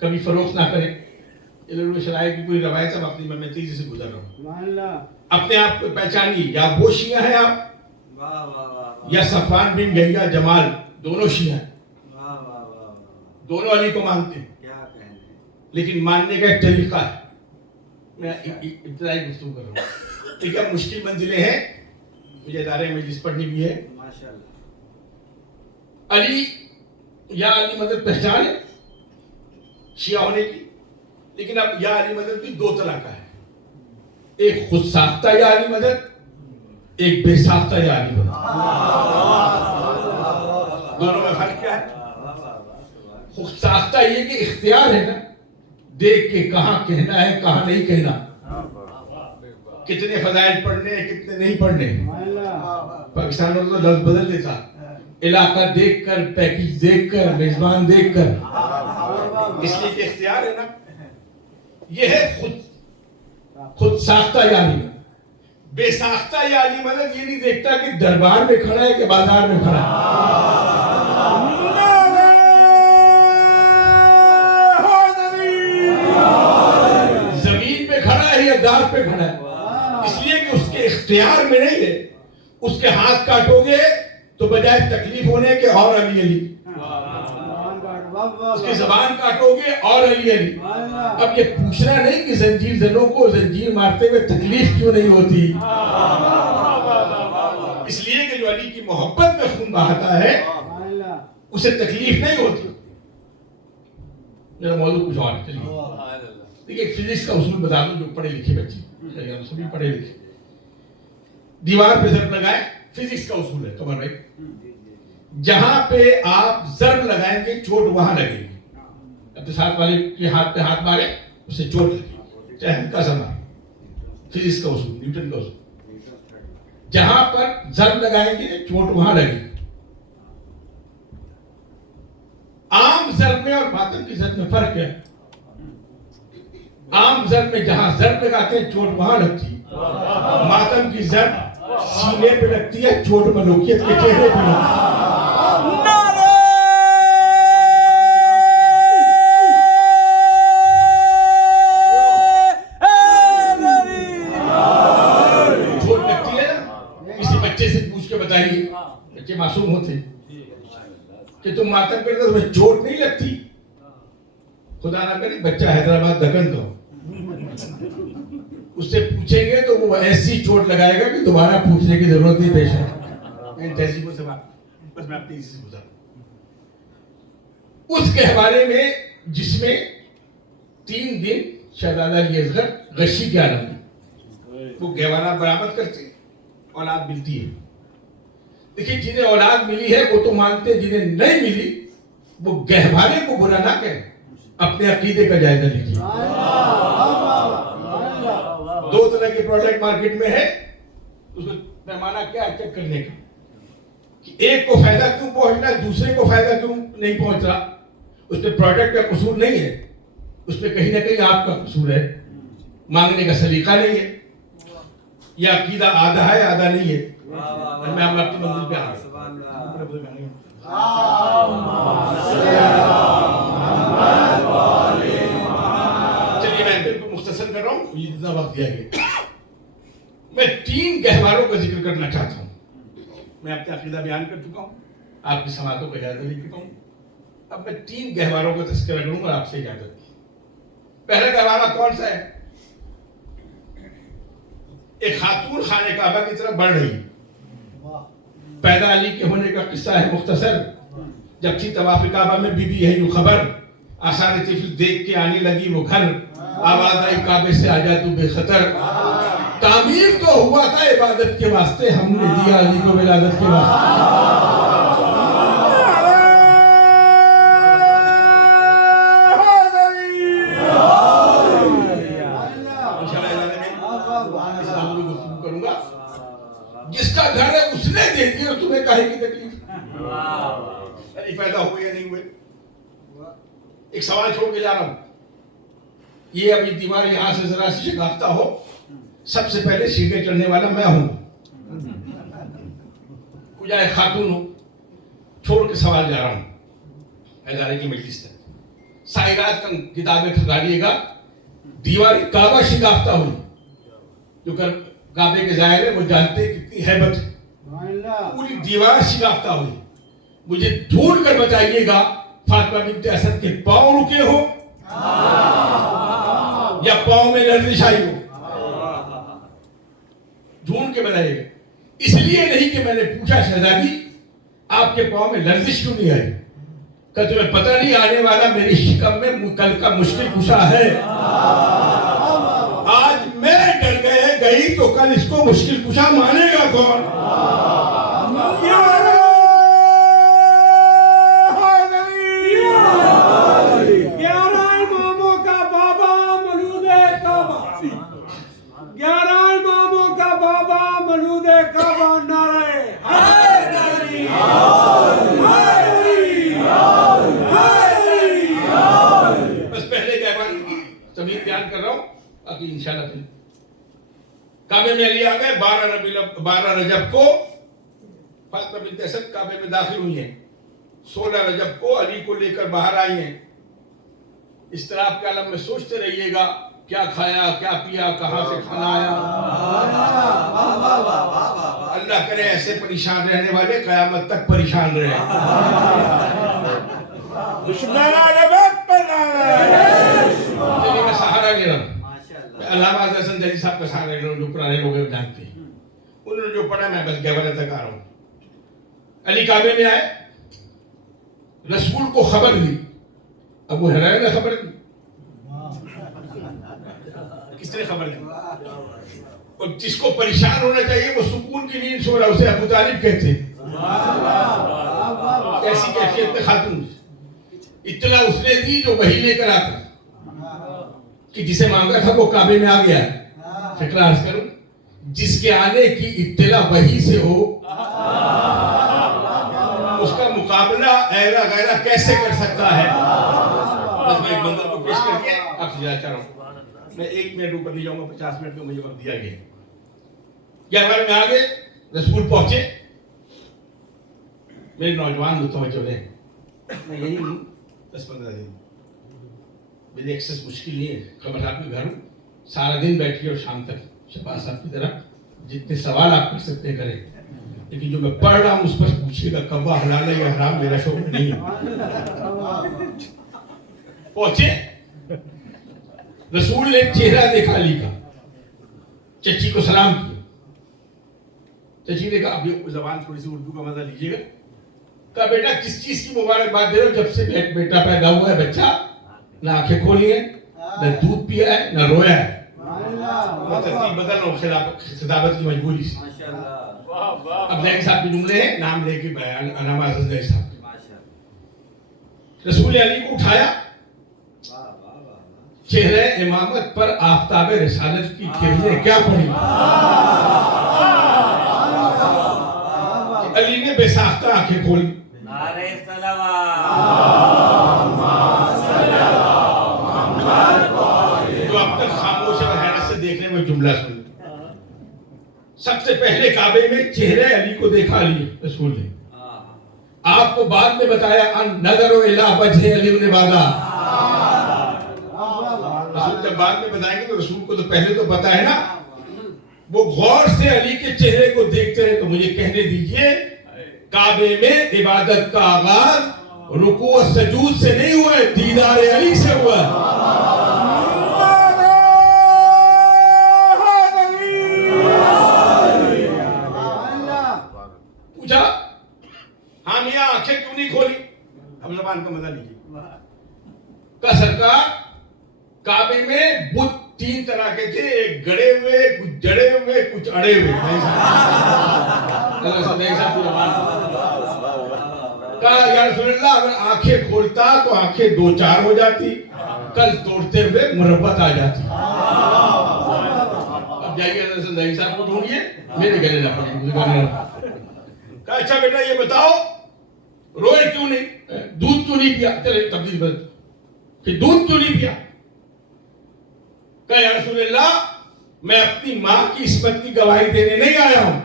کبھی فروخت نہ کریں. علم شرائع کی پوری روایت اب اپنی میں تیزی سے گزر رہا ہوں. اپنے آپ کو پہچانیے, یا وہ شیعہ ہیں آپ یا صفوان بن یحییٰ جمال, دونوں شیعہ ہیں, دونوں علی کو مانتے ہیں. لیکن ماننے کا ایک طریقہ ہے. میں ابتدائی گفتگو کر رہا ہوں. ٹھیک ہے, مشکل منزلیں ہیں, مجھے ادارے میں جس پڑھنی بھی ہے. علی یا علی مدد پہچان ہے شیعہ ہونے کی, لیکن اب یا علی مدد بھی 2 طرح کا ہے. ایک خود ساختہ یا علی مدد, ایک بے ساختہ یا علی مدد. دونوں میں فرق کیا ہے؟ خود ساختہ یہ کہ اختیار ہے نا, دیکھ کے کہاں کہنا ہے کہاں نہیں کہنا, کتنے فضائل پڑھنے ہیں کتنے نہیں پڑھنے. پاکستان میں تو لفظ بدل دیتا, علاقہ دیکھ کر, پیکج دیکھ کر, میزبان دیکھ کر, اس لیے کہ اختیار ہے نا. یہ ہے خود ساختہ یا علی مدد. بے ساختہ یا علی مدد یہ نہیں دیکھتا کہ دربار میں کھڑا ہے کہ بازار میں کھڑا ہے. زمین پہ کھڑا ہے یا دار پہ کھڑا ہے, اس لیے کہ اس کے اختیار میں نہیں ہے. اس کے ہاتھ کاٹو گے تو بجائے تکلیف ہونے کے اور علی علی, اس کی زبان کاٹو گے اور علی علی. اب یہ پوچھنا نہیں کہ زنجیر زنوں کو زنجیر مارتے ہوئے تکلیف کیوں نہیں ہوتی, اس لیے کہ جو علی کی محبت میں خون بہاتا ہے اسے تکلیف نہیں ہوتی. میرا موضوع کچھ اور ہے. چلیے دیکھیے, فزکس کا اصول بتا دوں, جو پڑھے لکھے بچے ہم سبھی پڑھے لکھے, دیوار پہ ضرب لگائیں, فزکس کا اصول ہے, کمر بھائی, جہاں پہ آپ ضرب لگائیں گے چوٹ وہاں لگے گی. اپنے ساتھ والے کے ہاتھ پہ ہاتھ مارے اسے چوٹ لگی، چاہے ہلکا سا مارے. فزکس کا اصول، نیوٹن کا اصول، جہاں پر ضرب لگائیں گے چوٹ وہاں لگے. عام ضرب میں اور ماتم کی ضرب میں فرق ہے. عام ضرب میں جہاں ضرب لگاتے ہیں چوٹ وہاں لگتی ہے، ماتم کی ضرب سینے پہ لگتی ہے، چوٹ ملوکیت کے چہرے پہ لگتی ہے. چوٹ لگتی ہے نا، کسی بچے سے پوچھ کے بتائیے، بچے معصوم ہوتے کہ تم ماتم کرتے تو تمہیں چوٹ نہیں لگتی؟ خدا نہ کرے بچہ حیدرآباد دکن کا ہو، اس سے پوچھیں گے تو وہ ایسی چوٹ لگائے گا کہ دوبارہ پوچھنے کی ضرورت نہیں پیش ہے. تہذیبوں سے بات بس میں اپنی اسی سے گزارا. اس گہوارے میں جس میں 3 دن شہزادہ علی اصغر غشی کے عالم میں وہ گہوارہ برآمد کرتے، اولاد ملتی ہے. دیکھیے جنہیں اولاد ملی ہے وہ تو مانتے، جنہیں نہیں ملی وہ گہوارے کو برا نہ کہیں، اپنے عقیدے کا جائزہ لیجیے. 2 طرح کے پروڈکٹ مارکیٹ میں ہے، اس کو پیمانہ کیا ہے چیک کرنے کا کہ ایک کو فائدہ کیوں پہنچ رہا ہے، دوسرے کو فائدہ کیوں نہیں پہنچ رہا. اس پہ پروڈکٹ کا قصور نہیں ہے، اس پہ کہیں نہ کہیں آپ کا قصور ہے، مانگنے کا سلیقہ نہیں ہے، یا عقیدہ آدھا ہے آدھا نہیں ہے. میں آپ اپنی منزل پہ آ چلیے میں بالکل مختصر کر رہا ہوں، یہ اتنا وقت دیا گیا. میں 3 گہواروں کا ذکر کرنا چاہتا ہوں. میں اپنا عقیدہ بیان کر چکا ہوں، آپ کی سماعتوں کا اجازت لے چکا ہوں. اب میں 3 گہواروں کا تذکرہ کروں گا آپ سے اجازت. پہلا گہوارہ کون سا ہے؟ ایک خاتون خانہ کعبہ کی طرف بڑھ رہی، پیدا علی کے ہونے کا قصہ ہے مختصر. جب تھی طواف کعبہ میں بی بی ہے یوں خبر، آثار طفل دیکھ کے آنے لگی وہ گھر، آواز آئی کعبے سے آجا تو بے خطر. تعمیر تو ہوا تھا عبادت کے واسطے، ہم نے دیا علی کو ولادت کے واسطے. جس کا گھر ہے اس نے دے دیا، تمہیں کاہے کی تکلیف؟ پیدا ہوئے یا نہیں ہوئے. ایک سوال چھوڑ کے جا رہا ہوں. یہ ابھی دیوار یہاں سے ذرا سی شکافتہ ہو، سب سے پہلے سیڑھیاں چڑھنے والا میں ہوں. کوئی ایک خاتون ہو. چھوڑ کے سوال جا رہا ہوں ادارے کی مجلس تک. سائرات کا کتابیں کھگالیے گا. دیوار کعبہ شکافتہ ہوئی، جو کعبے کے ظاہر ہے وہ جانتے کتنی ہیبت ہے. پوری دیوار شکافتہ ہوئی. مجھے ڈھونڈ کر بتائیے گا فاطمہ بنت اسد کے پاؤں رکے ہو یا پاؤں میں لرزش آئی ہو؟ ڈھونڈ کے بتائیے گا. اس لیے نہیں کہ میں نے پوچھا شہزادی آپ کے پاؤں میں لرزش کیوں نہیں آئی، کہ تمہیں پتہ نہیں آنے والا میری شکم میں کل کا مشکل کشا ہے. آج میں ڈر گئی تو کل اس کو مشکل کشا مانے گا کون؟ بیان کر رہا ہوں باقی انشاءاللہ پھر. کعبے میں علی آ گئے. 12 رجب کو فاطمہ بنت اسد کعبے میں داخل ہوئی ہیں. 16 رجب کو علی کو لے کر باہر آئی ہیں. اس طرح آپ کے عالم میں سوچتے رہیے گا کیا کھایا کیا پیا کہاں سے کھانا آیا. اللہ کرے ایسے پریشان رہنے والے قیامت تک پریشان رہے. چلیے میں سہارا لے رہا ہوں. میں علامہ حسن دہلی صاحب کا سہارا لے رہا ہوں جو پرانے لوگ جانتے ہیں. انہوں نے جو پڑھا میں بس گہوارے تک آ رہا ہوں. علی کعبے میں آئے. رسول کو خبر دی. ابو ہریرہ نے خبر دی. کس نے خبر دی؟ اور جس کو پریشان ہونا چاہیے وہ سکون کی نیند سو رہا اسے ابو طالب کہتے. ایسی کیفیت میں خاتون. اطلاع اس نے دی جو وہی لے کر آتا کہ جسے مانگا تھا وہ کعبے میں آ گیا. فکر عرض کروں جس کے آنے کی اطلاع وہی سے ہو اس کا مقابلہ ایرا غیرہ کیسے کر سکتا ہے. بس میں ایک منظر کو پیش کر کے آپ سے جانا چاہ رہا ہوں. میں 1 منٹ اوپر نہیں جاؤں گا, 50 منٹ میں مجھے وقت دیا گیا. 11 میں آگے رسول پہنچے. میرے نوجوان متوجہ رہے, میں یہی ہوں 10-15 دن. میری ایکسس مشکل نہیں ہے, خبر آپ کے گھر ہوں, سارا دن بیٹھیے اور شام تک شہباز صاحب کی طرح جتنے سوال آپ کر سکتے ہیں کریں, لیکن جو میں پڑھ رہا ہوں اس پر پوچھیے گا کوا حلال ہے یا حرام, میرا شوق نہیں ہے. پہنچے, رسول نے چہرہ دیکھا علی کا, چچی کو سلام کیا. چچی نے کہا اب یہ زبان تھوڑی سی اردو کا مزہ لیجیے گا. کہا بیٹا کس چیز کی مبارکباد دے رہے ہو, جب سے بیٹا پیدا ہوا ہے بچہ نہ آنکھیں کھولی ہیں, نہ دودھ پیا ہے, نہ رویا ہے. ترتیب بدل رہا ہوں خطابت کی مجبوری سے. اب نئی صاحب کے جملے ہیں, نام لے کے بیان, انعام عزیز نئی صاحب. رسول علی کو اٹھایا, چہرے امامت پر آفتاب رسالت کی کرنیں کیا پڑی. علی نے بے ساختہ آنکھیں کھولی. نعرہ صلوات. جو اب تک خاموش اور حیرت سے دیکھ رہے ہیں وہ جملہ سن. سب سے پہلے کعبے میں چہرے علی کو دیکھا علی رسول نے. آپ کو بعد میں بتایا ان نظر الی وجہ علی بن بادہ. رسول جب بعد میں بتائیں گے تو رسول کو تو پہلے تو پتا ہے نا. وہ غور سے علی کے چہرے کو دیکھتے ہیں. تو مجھے کہنے دیجئے کعبے میں عبادت کا آغاز رکوع و سجود سے نہیں ہوا ہے, دیدار علی سے ہوا ہے. پوچھا ہاں میاں آنکھیں کیوں نہیں کھولی. اب زبان کا مزہ لیجیے. کا سرکار کعبے میں بت 3 طرح کے تھے, ایک گڑے ہوئے, کچھ جڑے ہوئے, کچھ اڑے ہوئے. کہا یا رسول اللہ اگر آنکھیں کھولتا تو آنکھیں 2-4 ہو جاتی, کل توڑتے ہوئے مربت آ جاتی. اب جائیے رسول اللہ صاحب کو ڈھونڈیے, میرے گلے نہ پڑے. کہا اچھا بیٹا یہ بتاؤ روئے کیوں نہیں, دودھ کیوں نہیں پیا. چلے تبدیل بات کہ دودھ کیوں نہیں پیا. کہا یا رسول اللہ میں اپنی ماں کی عصمت کی گواہی دینے نہیں آیا ہوں,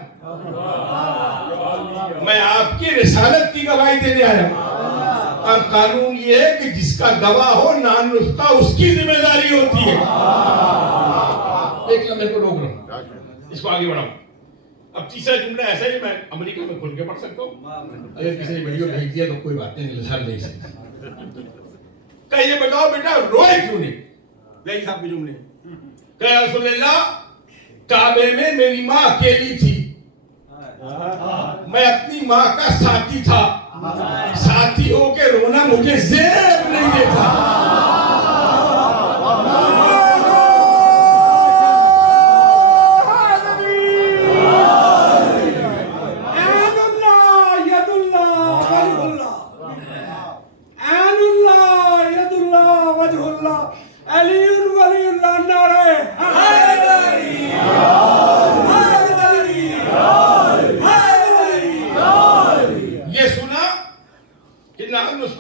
میں آپ کی رسالت کی گواہی دینے آیا ہوں. اور قانون یہ ہے کہ جس کا گواہ ہو نان نسخہ اس کی ذمہ داری ہوتی ہے. ایک لمحے کو روک رہا ہوں, اس کو آگے بڑھاؤں. اب تیسرا جملہ ایسا ہے, میں امریکہ میں کھل کے پڑھ سکتا ہوں, اگر کسی نے ویڈیو بھیج دیا تو کوئی بات نہیں, لسان نہیں سکتا. کہ یہ بتاؤ بیٹا روئے کیوں نہیں. یہی صاحب کے جملے کہ یا رسول اللہ کعبے میں میری ماں اکیلی تھی, میں اپنی ماں کا ساتھی تھا, ساتھی ہو کے رونا مجھے زیب نہیں دیتا.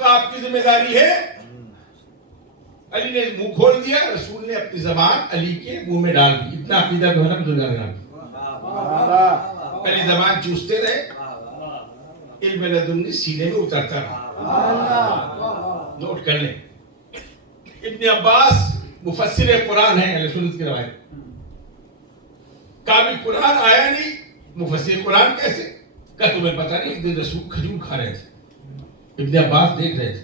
آپ کی ذمہ داری ہے. علی نے منہ کھول دیا, رسول نے اپنی زبان علی کے منہ میں ڈال دی. اتنا عقیدہ تو ہے نا بدل جانے. علی زبان چوستے رہے, علم لدنی سینے میں اترتا رہا. نوٹ کر لیں, ابن عباس مفسر قرآن ہے, اہل سنت کی روایت. کامل قرآن آیا نہیں, مفسر قرآن کیسے. کہ تمہیں پتہ نہیں ایک دن رسول کھجور کھا رہے تھے, ابن عباس دیکھ رہے تھے.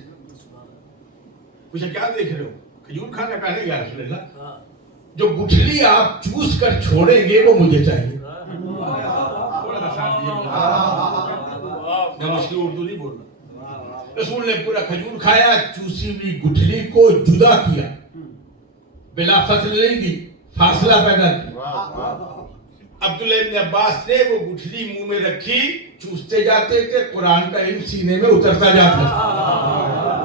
پوچھا کیا دیکھ رہے ہو. کھجور کھانا. کہا نہیں یا رسول اللہ جو گٹھلی آپ چوس کر چھوڑیں گے وہ مجھے چاہیے. تھوڑا سا ساتھ دیجیے, میں مشکل اردو نہیں بول رہا. رسول نے پورا کھجور کھایا, چوسی ہوئی گٹھلی کو جدا کیا, بلا فصل نہیں دی, فاصلہ پیدا کیا. عبداللہ ابن عباس نے وہ گٹھلی منہ میں رکھی, چوستے جاتے تھے, قرآن کا علم سینے میں اترتا جاتا.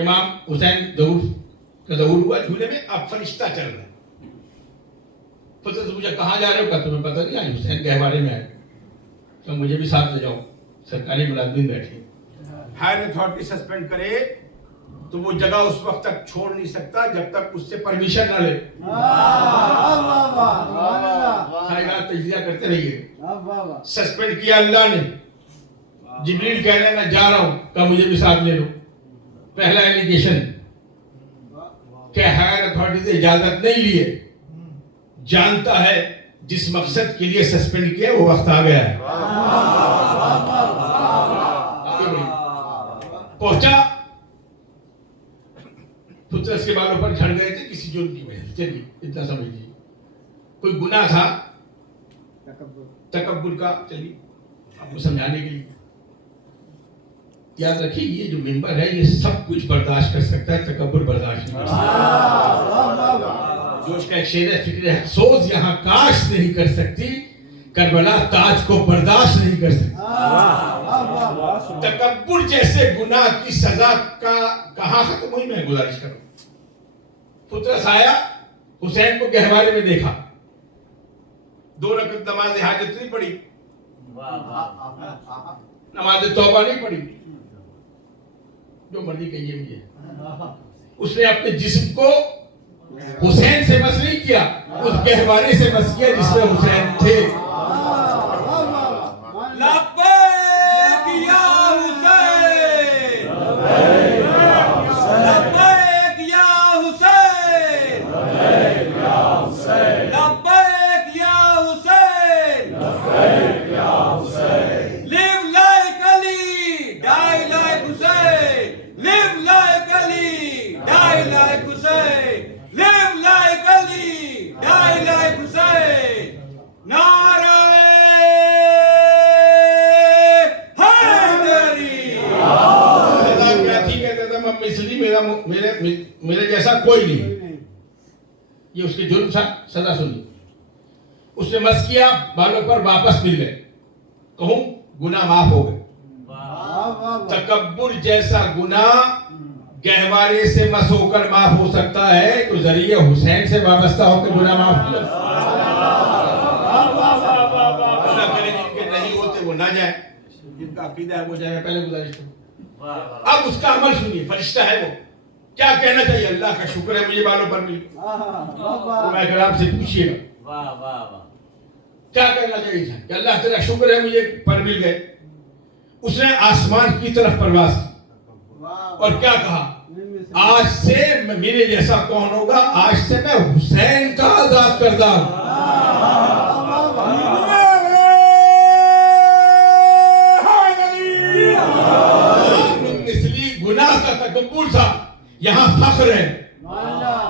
امام حسین کا ظہور ہوا جھولے میں، اب فرشتہ چل رہا ہے. فضل سے پوچھا کہاں جا رہے ہو؟ کہا تمہیں پتہ نہیں، آج حسین گہوارے میں آئے. تو مجھے بھی ساتھ لے جاؤ. سرکاری ملازمین بیٹھے. ہائر اتھارٹی سسپینڈ کرے تو وہ جگہ اس وقت تک چھوڑ نہیں سکتا جب تک اس سے پرمیشن نہ لے. خیرات تجزیہ کرتے رہیے. سسپینڈ کیا اللہ نے. جبریل کہہ رہے ہیں میں جا رہا ہوں، کہا مجھے بھی ساتھ لے لو. پہلا ایلیگیشن کہ ہائر اتھارٹی سے اجازت نہیں لیے، جانتا ہے جس مقصد کے لیے سسپینڈ کیا وہ وقت آ گیا ہے. پہنچا پترس کے بالوں پر جھڑ گئے تھے کسی جرم کی وجہ سے. چلیے اتنا سمجھ لیجیے. کوئی گناہ تھا تکبر کا. چلیے آپ کو سمجھانے کے لیے یاد رکھیے یہ جو ممبر ہے یہ سب کچھ برداشت کر سکتا ہے، تکبر برداشت نہیں کر سکتا. جوش کا ایک شعر ہے، فکر افسوس یہاں کاش نہیں کر سکتی، کربلا تاج کو برداشت نہیں کر سکتی. تکبر جیسے گناہ کی سزا کا کہاں ختم ہوئی؟ میں گزارش کروں. پترس آیا، حسین کو گہوارے میں دیکھا، 2 رکعت نماز حاجت نہیں پڑھی، نماز توبہ نہیں پڑھی، جو مرضی کہیے مجھے. اس نے اپنے جسم کو حسین سے مس نہیں کیا، اس گہوارے سے مس کیا جس میں حسین تھے. لبیک یا حسین، لبیک یا حسین، لبیک یا حسین، live like Ali, die like Hussein, live like Ali, die like Hussein, live like Ali, die like Hussein. نعرہ میرے جیسا کوئی نہیں. یہ اس کے جرم تھا، سزا سنی. اس نے مس کیا، بالوں پر واپس مل گئے. کہوں گناہ معاف ہو گئے. تکبر جیسا گناہ گہوارے سے مس ہو کر معاف ہو سکتا ہے تو ذریعے حسین سے وابستہ ہو کے گناہ معاف ہو جائے. جن کے نہیں ہوتے وہ نہ جائیں، جن کا عقیدہ ہے وہ جائے. میں پہلے گزارش کروں. اب اس کا عمل سنیے. فرشتہ ہے وہ، کیا کہنا چاہیے؟ اللہ کا شکر ہے مجھے بالوں پر مل گئے. میں کرام سے پوچھئے گا کیا کہنا چاہیے تھا کہ اللہ تیرا شکر ہے مجھے پر مل گئے. اس نے آسمان کی طرف پرواز کی اور کیا کہا؟ آج سے میرے جیسا کون ہوگا؟ آج سے میں حسین کا آزاد کردہ ہوں. گناہ کا تکبر تھا، یہاں فخر ہے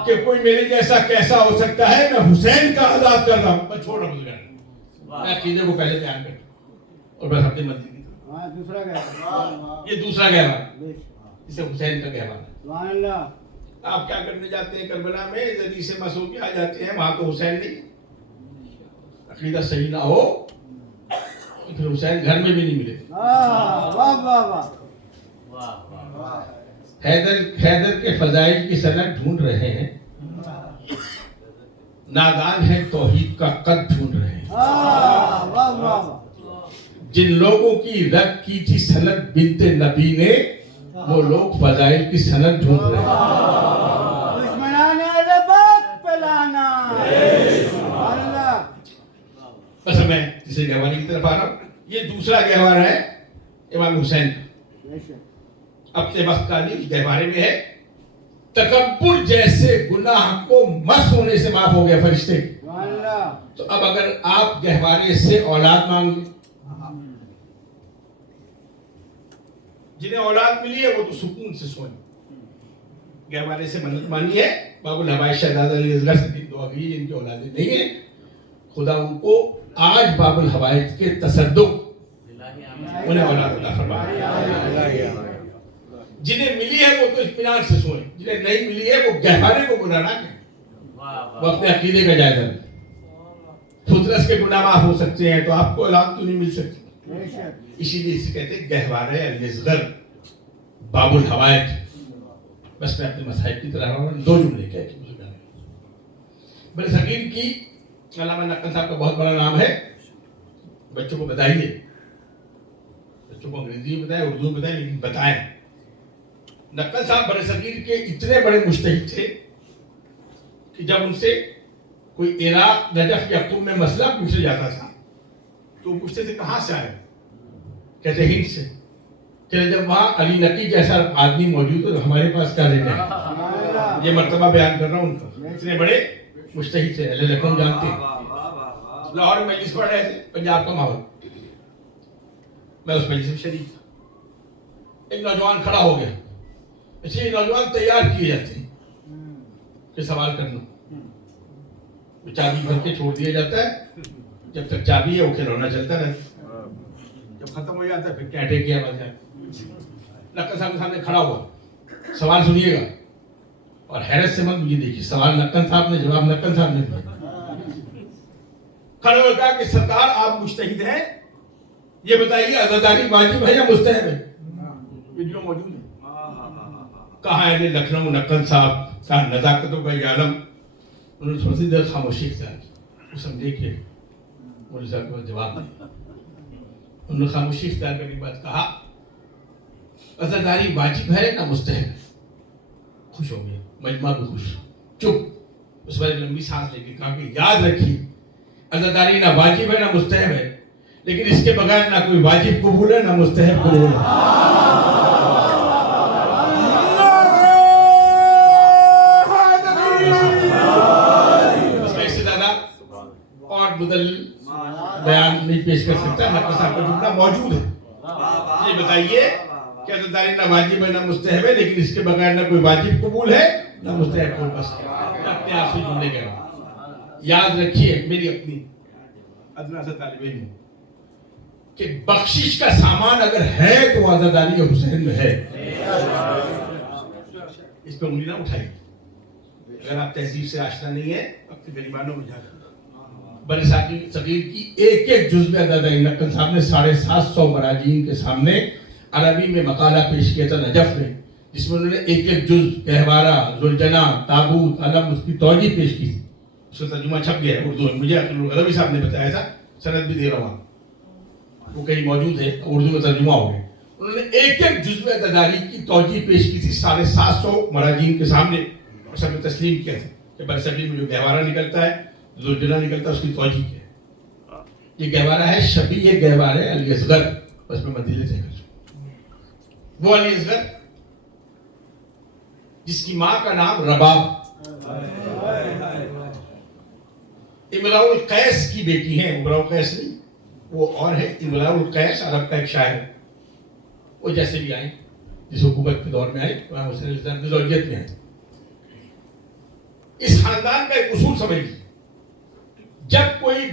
کہ کوئی میرے جیسا کیسا ہو سکتا ہے. میں حسین کا آزاد کر رہا ہوں. میں چھوڑ رہا ہوں. میں عقیدے کو پہلے بیان کرتا ہوں اور بس اپنی مرضی کی. یہ دوسرا گہوارہ جسے حسین کا گہوارہ. آپ کیا کرنے جاتے ہیں کربلا میں؟ ذریعے سے مسو کے آ جاتے ہیں، وہاں تو حسین نہیں. عقیدہ صحیح نہ ہو پھر حسین گھر میں بھی نہیں ملے. حیدر کے فضائل کی سند ڈھونڈ رہے ہیں، نادان ہے توحید کا قد ڈھونڈ رہے ہیں. جن لوگوں کی رد کی تھی سند بنت نبی نے، وہ لوگ فضائل کی سند ڈھونڈ رہے ہیں. بس میں کسی گہوارے کی طرف آ رہا ہوں. یہ دوسرا گہوارہ ہے امام حسین. اپنے وقت کا نہیں، گہوارے میں ہے. تکبر جیسے گناہ کو مس ہونے سے معاف ہو گیا فرشتے. تو اب اگر آپ گہوارے سے اولاد مانگیں، جنہیں اولاد ملی ہے وہ تو سکون سے سوئیں. گہوارے سے منت مانی ہے، باب الحبائش شہزادہ علی اصغر سے دعا کی جن کی اولادیں نہیں ہیں، خدا ان کو آج باب الحوائج کے تصدق انہیں اولاد عطا فرمائے. جنہیں ملی ہے وہ تو اطمینان سے سوئیں، جنہیں نہیں ملی ہے وہ گہوارے کو گناہ نہ کریں، وہ اپنے عقیدے کا جائزہ لیں. فطرت کے گناہ معاف ہو سکتے ہیں تو آپ کو اولاد کیوں نہیں مل سکتی؟ اسی لیے اسے کہتے ہیں گہوارے الاصغر، باب الحوائج. بس میں اپنے مصائب کی طرح رہا ہوں. 2 جملے کہہ کے مجھے جانے. برصغیر کی علامہ نقل صاحب کا بہت بڑا نام ہے. بچوں کو بتائیے, بچوں کو انگریزی میں بتائیں, اردو میں بتائیں, لیکن بتائیں. نقل صاحب برصغیر کے اتنے بڑے مجتہد تھے کہ جب ان سے کوئی عراق, نجف یا قم میں مسئلہ پوچھا جاتا تھا تو پوچھتے تھے کہاں سے آئے؟ کہتے ہند سے. کہ جب وہاں علی نقی جیسا آدمی موجود ہے تو ہمارے پاس کیا لے جائے؟ یہ مرتبہ بیان کر رہا ہوں ان کا. اتنے بڑے مجتہد تھے, اہل لکھنؤ جانتے ہیں. لاہور میں مجلس پڑھ رہے تھے, پنجاب کا ماحول, میں اس مجلس میں شریک تھا. ایک نوجوان کھڑا ہو گیا. اچھا, یہ نوجوان تیار کیے جاتے ہیں کہ سوال کرنا, چابی بھر کے چھوڑ دیا جاتا ہے, جب تک چابی ہے وہ کھلونا چلتا رہتا, جب ختم ہو جاتا ہے پھر کینٹے کی آواز آتی. نقل صاحب کے سامنے کھڑا ہوا, سوال سنیے گا اور حیرت سے مت مجھے دیکھیے. سوال نقل صاحب نے, جواب نقل صاحب نے دیا. کھڑے ہو کہا کہ سرکار آپ مجتہد ہیں, یہ بتائیے عزاداری واجب ہے یا مستحب ہے؟ ویڈیو موجود ہے. کہاں ہے لکھنؤ نقل صاحب کا نزاکتوں کا یہ عالم. انہوں نے تھوڑی دیر خاموشی اختیار کی. وہ سمجھے کہ مولوی صاحب کو جواب دیا. انہوں نے خاموشی اختیار کرنے کے بعد کہا عزاداری واجب ہے نہ مستحب. خوش ہو گیا, مجمع بھی خوش. چپ. اس وقت لمبی سانس لے کے کہا کہ یاد رکھیے عزاداری نہ واجب ہے نہ مستحب ہے, لیکن اس کے بغیر نہ کوئی واجب قبول ہے نہ مستحب قبول ہے. اور بدل بیان نہیں پیش کر سکتا. نقل صاحب کا جملہ موجود ہے. یہ بتائیے کہ عزاداری نہ واجب ہے نہ مستحب ہے, لیکن اس کے بغیر نہ کوئی واجب قبول ہے نہ مستحب قبول. بس اپنے آپ سے جملے کہہ رہا ہوں. یاد رکھیے میری اپنی ادنا سے طالب علم کہ بخشش کا سامان اگر ہے تو عزاداری حسین میں ہے. اس پہ انگلی نہ اٹھائیے. اگر آپ تہذیب سے آشنا نہیں ہے اپنے غریبانوں میں جا کر برصغیر کی ایک ایک جزو عزاداری نقل صاحب نے 750 مراجعین کے سامنے عربی میں مقالہ پیش کیا تھا نجف میں, جس میں انہوں نے ایک ایک جز, گہوارہ, ذوالجناح, تابوت, علم, اس کی توجیہ پیش کی. اس کا ترجمہ چھپ گیا ہے اردو میں. مجھے عربی صاحب نے بتایا تھا, سند بھی دے رہا ہوں, وہ کہیں موجود ہے, اردو میں ترجمہ ہو گیا. انہوں نے ایک ایک جزو عزاداری کی توجیہ پیش کی تھی 750 مراجعین کے سامنے, اور سب نے تسلیم کیا تھا کہ برصغیر میں جو گہوارہ نکلتا ہے, ذوالجناح نکلتا ہے, اس کی توجیہ کیا ہے. یہ گہوارہ ہے شبیہ گہوارہ ہے علی اصغر. بس میں مدیلے سے وہ علی اصغر جس کی ماں کا نام رباب, امراء القیس کی بیٹی ہیں. امراء القیس نہیں, وہ اور ہے امراء القیس, عرب کا ایک شاعر. وہ جیسے بھی آئی, جس حکومت کے دور میں آئی, امام حسین علیہ السلام کی زوجیت میں آئی. اس خاندان کا ایک اصول سمجھ لیجیے, جب کوئی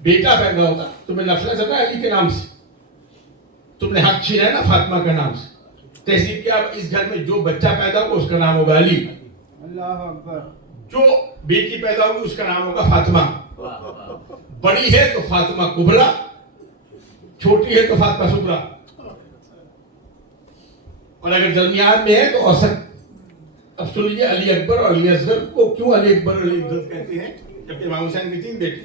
بیٹا پیدا ہوتا تمہیں نفرت زدہ علی کے نام سے, تم نے حق چھینا ہے نا فاطمہ کے نام سے. تہذیب کیا, اس گھر میں جو بچہ پیدا ہوگا اس کا نام ہوگا علی. اللہ اکبر. جو بیٹی پیدا ہوگی اس کا نام ہوگا فاطمہ. بڑی ہے تو فاطمہ کبرا, چھوٹی ہے تو فاطمہ سغرا, اور اگر درمیان میں ہے تو اوسط. اب سن لیجیے علی اکبر اور علی اصغر کو کیوں علی اکبر اور علی اصغر کہتے ہیں, جبکہ امام حسین کی 3 بیٹے.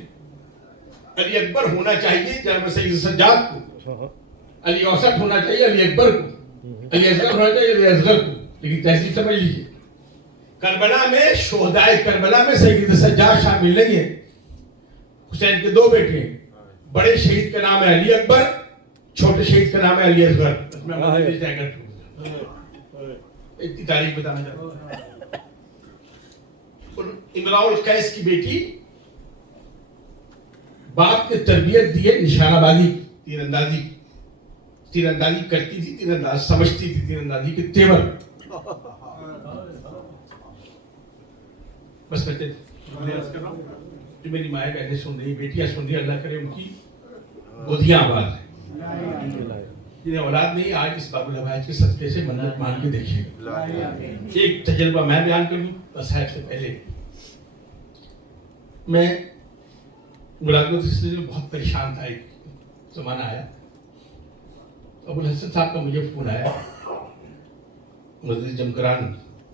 علی اکبر ہونا چاہیے جناب سید سجاد کو, علی اوسط ہونا چاہیے علی اکبر کو, علی اصغر ہونا چاہیے علی اصغر کو. لیکن تہذیب سمجھ لیجیے, کربلا میں شہدائے کربلا میں سید سجاد شامل نہیں ہے. حسین کے 2 بیٹے ہیں, بڑے شہید کا نام ہے علی اکبر, چھوٹے شہید کا نام ہے علی اصغر. اتنی تاریخ بتانا چاہتا ہوں. امراء القیس کی بیٹی باپ نے تربیت دی ہے نشانہ بازی, تیر اندازی. تیر اندازی کرتی تھی, تیر انداز سمجھتی تھی, تیر اندازی کے تیور. بس میں عرض کر رہا ہوں, جو میری مائیں بہنیں سن رہی, بیٹیاں سن رہی, اللہ کرے ان کی گودیاں آباد ہیں. جنہیں اولاد نہیں, آج اس باب الحوائج کے صدقے سے منت مان کے دیکھیں. ایک تجربہ میں بیان کر لوں صاحب سے پہلے. میں ملازمت کے سلسلے میں بہت پریشان تھا. ایک زمانہ آیا, ابو الحسن صاحب کا مجھے فون آیا, مسجد جمکران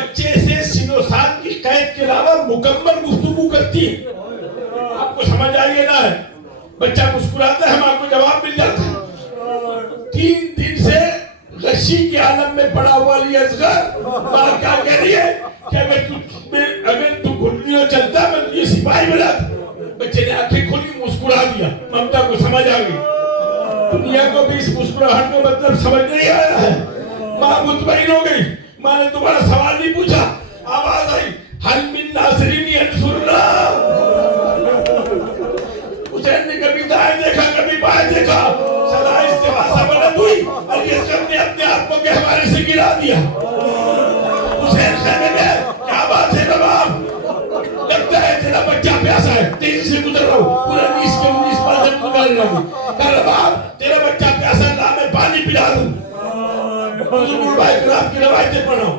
بچے سے سینوسال کی قید کے علاوہ مکمل گفتگو کرتی ہے. آپ کو سمجھ آئیے نہ ہے, بچہ مسکراتا ہے, ہم آپ کو جواب مل جاتا ہے. 3 دن سے غشی کے عالم میں پڑا ہوا علی اصغر ماں کیا کہہ رہی ہے کہ اگر تو گھٹنیوں چلتا میں تجھے سپاہی بنا دوں. بچے نے آنکھیں کھولی, مسکرا دیا. ممتا کو سمجھ آ گئی, دنیا کو بھی اس مسکراہٹ کا مطلب سمجھ نہیں آیا ہے. ماں مطمئن ہو گئی. ماں نے دوبارہ سوال نہیں پوچھا, آواز آئی حل من ناصرین ینصرنا. حسین نے کبھی دائیں دیکھا کبھی بائیں دیکھا, سدا استغاثہ بلند ہوئی. علی اصغر نے اپنے آپ کو گہوارے سے گرا دیا. حسین خیمے میں, کیا بات ہے نواب, لگتا ہے تیرا بچہ پیاسا ہے, تیزی سے گزر رہا ہوں. پورے 20 کے 19 پاس گزر لگی. کہا نواب تیرا بچہ پیاسا ہے, لا میں پانی پلا دوں. حضور بھائی کرام کی روایتیں پڑھو.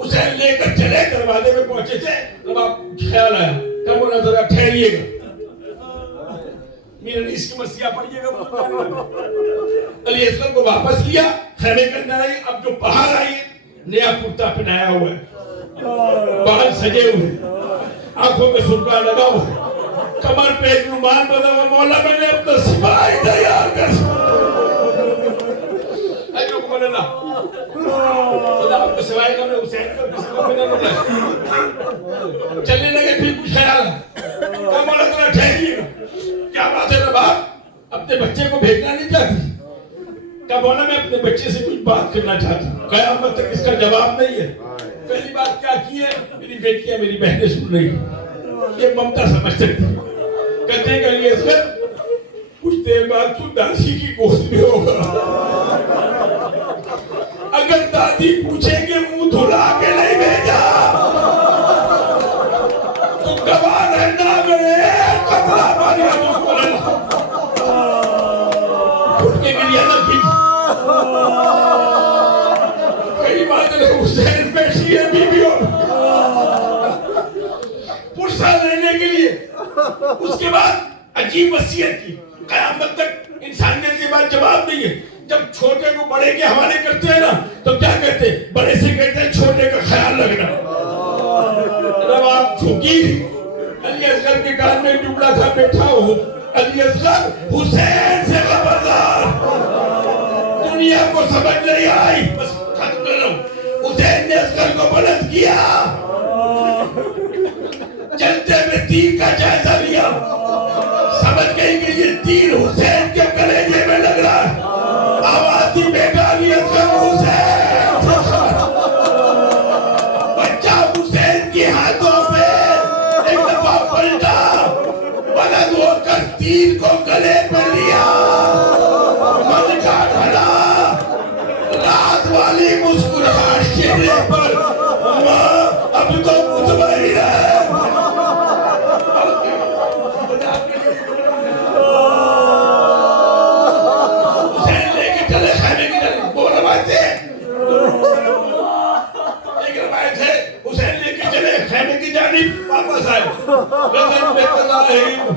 حسین لے کر چلے, دروازے میں پہنچے تھے. نواب خیال آیا, کہا وہ ذرا ٹھہریے گا, میرے اس کی مسیح پڑھیے گا. علی اصغر کو واپس لیا, خیمے کے اندر آئی. اب جو باہر آئی, نیا کرتا پہنایا ہوا ہے, بال سجے ہوئے, آنکھوں میں سرخا لگا ہوا ہے, کمر پہ ایک رومال بندھا ہوا. مولا میں نے اپنا سپاہی تیار کر خدا آپ کو سوائے گا. میں حسین کو کسی کو بھی نہ رولا. چلنے لگے, پھر کچھ خیال ہے, کہا مولا ذرا ٹھہریے گا. کیا بات ہے نواب, اپنے بچے کو بھیجنا نہیں چاہتی؟ کہا مولا میں اپنے بچے سے کچھ بات کرنا چاہتا ہوں, قیامت تک اس کا جواب نہیں ہے. پہلی بات کیا کی ہے, میری بیٹیاں میری بہنیں سن رہی ہیں, یہ ممتا سمجھ سکتی ہے. کہتے ہیں کہ علی اصغر کچھ دیر بعد تو داسی کی گود میں ہوگا. اگر دادی پوچھیں گے منہ دھلا کے نہیں بھیجا تو گواہ رہنا میرے قطرہ پانی کا بولنا. اٹھ کے گریا نہ کی. کئی بات ہے حسین پیشی ہے بیویوں پرسہ لینے کے لیے. اس کے بعد عجیب وصیت کی, قیامت تک انسانیت کے بعد جواب نہیں ہے. جب چھوٹے کو بڑے کے حوالے کرتے ہیں نا تو کیا کہتے ہیں, بڑے سے کہتے ہیں چھوٹے کا خیال رکھنا. نواب جھکی. علی اصغر کے کان میں جملہ تھا, بیٹھا ہو علی اصغر حسین سے خبردار. دنیا کو سمجھ نہیں آئی, بس ختم کر رہا ہوں. حسین نے اصغر کو بلند کیا, چلتے میں تیر کا جائزہ لیا. سمجھ گئی کہ یہ تیر حسین کے کلیجے میں لگ رہا ہے. آواز دی بیٹا علی اصغر حسین. بچہ حسین کی ہاتھوں پہ ایک دفعہ پلٹا, بلند ہو کر تیر کو گلے پہ لیا. من کا ڈھلا, رات والی مسکراہٹ چہرے پر. ماں اب تو مطمئن ہے. واپس آئے رضا میں قضائہم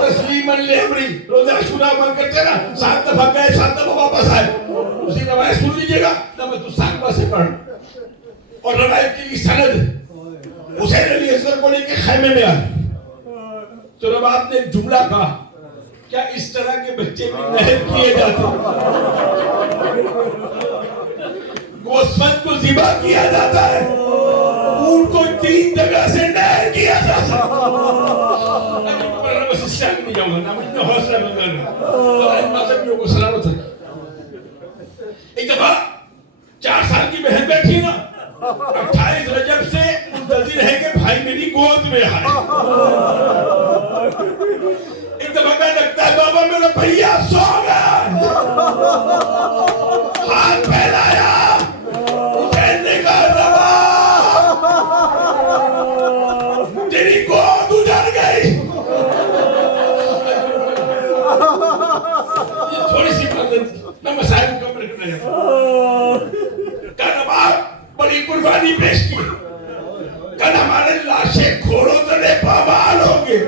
تسلیما لامری. روزہ عاشورہ من کرتے نا, 7 دفعہ گئے 7 دفعہ واپس آئے. اسی روایت سن لیجئے گا نہ میں تو ساکبہ سے پڑھ. اور روایت کی سند حسین علی اصغر کو لے کے خیمے میں آئے تو نواب نے جملہ کہا, کیا اس طرح کے بچے بھی نہر کیے جاتے, گوسفند کو ذبح کیا جاتا ہے, اونٹ کو 3 جگہ سے نہر کیا جاتا ہے. میں بس اس سے آگے نہیں جاؤں گا, نہ مجھے حوصلہ بنگانا. تو ائمہ سبیوں کو سلامت رکھیں. ایک دفعہ 4 سال کی بہن بیٹھی نا, 28 رجب سے منتظر ہے کہ بھائی میری گود میں آئے. ایک دفعہ کہا لگتا ہے بابا میرا بھیا سو گیا. ہاتھ پھیلایا, حسین نے کہا تیری گود اجڑ گئی. یہ تھوڑی سی بات ہے, میں مسائل کو کم رکھنا چاہتا ہوں. کل نواب بڑی قربانی پیش کی, کل ہمارے لاشیں گھوڑوں تلے پامال ہوں گے.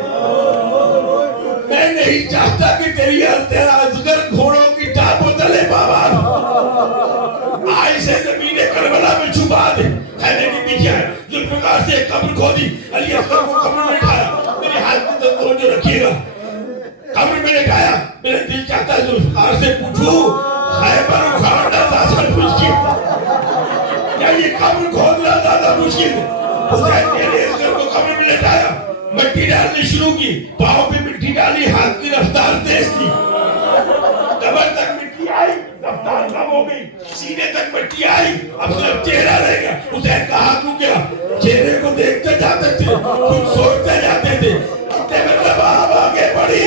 میں نہیں چاہتا کہ تیرا اصغر گھوڑوں کی ٹاپوں تلے پامال ہو. آج سے زمین کربلا میں چھپا دے. کیا ہے. ذوالفقار سے ایک قبر کھودی, علی اصغر کو قبر میں اٹھایا, میرے ہاتھ میں توجہ رکھیے گا, قبر میں لٹایا. میرا دل چاہتا ہے ذوالفقار سے پوچھوں خیبر اکھاڑنا زیادہ مشکل یا یہ قبر کھودنا زیادہ مشکل. حسین نے علی اصغر کو قبر میں لٹایا, مٹی ڈالنی شروع کی, پاؤں پہ مٹی ڈالی, ہاتھ کی رفتار تیز کی, کمر تک مٹی آئی, رفتار کم ہو گئی, سینے تک مٹی آئی, اب صرف چہرہ رہ گیا. حسین کا ہاتھ رک گیا, چہرے کو دیکھتے جاتے تھے, کچھ سوچتے جاتے تھے. کتنے مطلب آپ آگے بڑھی,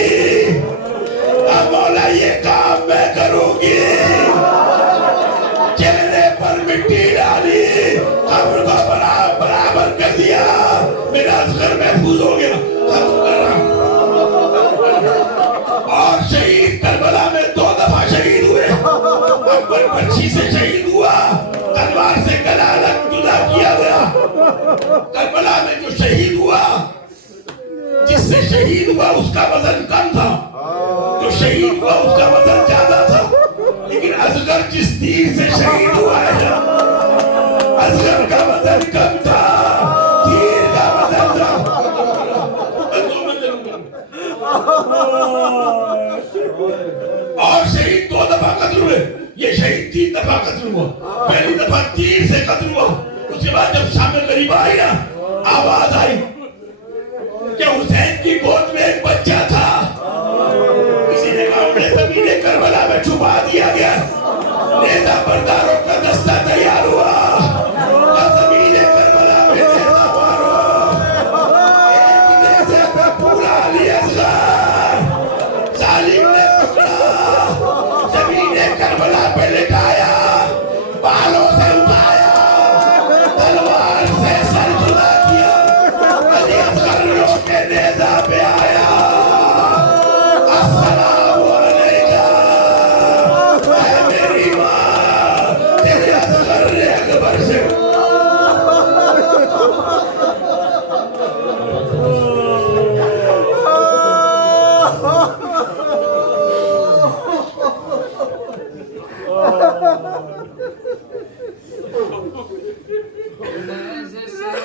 اب مولا یہ کام میں کروں گی. چہرے پر مٹی ڈالی, قبر کو برابر کر دیا, میرا اصغر محفوظ ہو گیا. ختم کر رہا ہوں. اور شہید کربلا میں 2 دفعہ شہید ہوئے. اکبر پرچھی سے شہید ہوا, تلوار سے گلا الگ جدا کیا گیا. کربلا میں جو شہید ہوا, جس سے شہید ہوا اس کا وزن کم تھا, جو شہید ہوا اس کا وزن زیادہ تھا. لیکن اصغر جس تیر سے شہید ہوا ہے, اصغر کا وزن کم تھا, تیر کا وزن تھا. اور شہید 2 دفعہ قتل ہوئے, یہ شہید 3 دفعہ قتل ہوا. پہلی دفعہ تیر سے قتل ہوا, اس کے بعد جب شام غریب آئی نا, آواز آئی کہ حسین کی گود میں ایک بچہ تھا. کسی نے کہا انہیں زمین کربلا میں چھپا دیا گیا. نیزہ برداروں کا دستہ تیار ہوا, زمین کربلا میں نیزہ مارو. ایک نیزے پہ پورا علی اصغر ظالم نے پکڑا, زمین کربلا پہ لٹایا, بالوں سے اٹھایا, تلوار سے سر جدا کیا. علی اصغر رو کے نیزہ پہ آیا, السلام علیکہ اے میری ماں, تیرے اصغر نے اکبر سے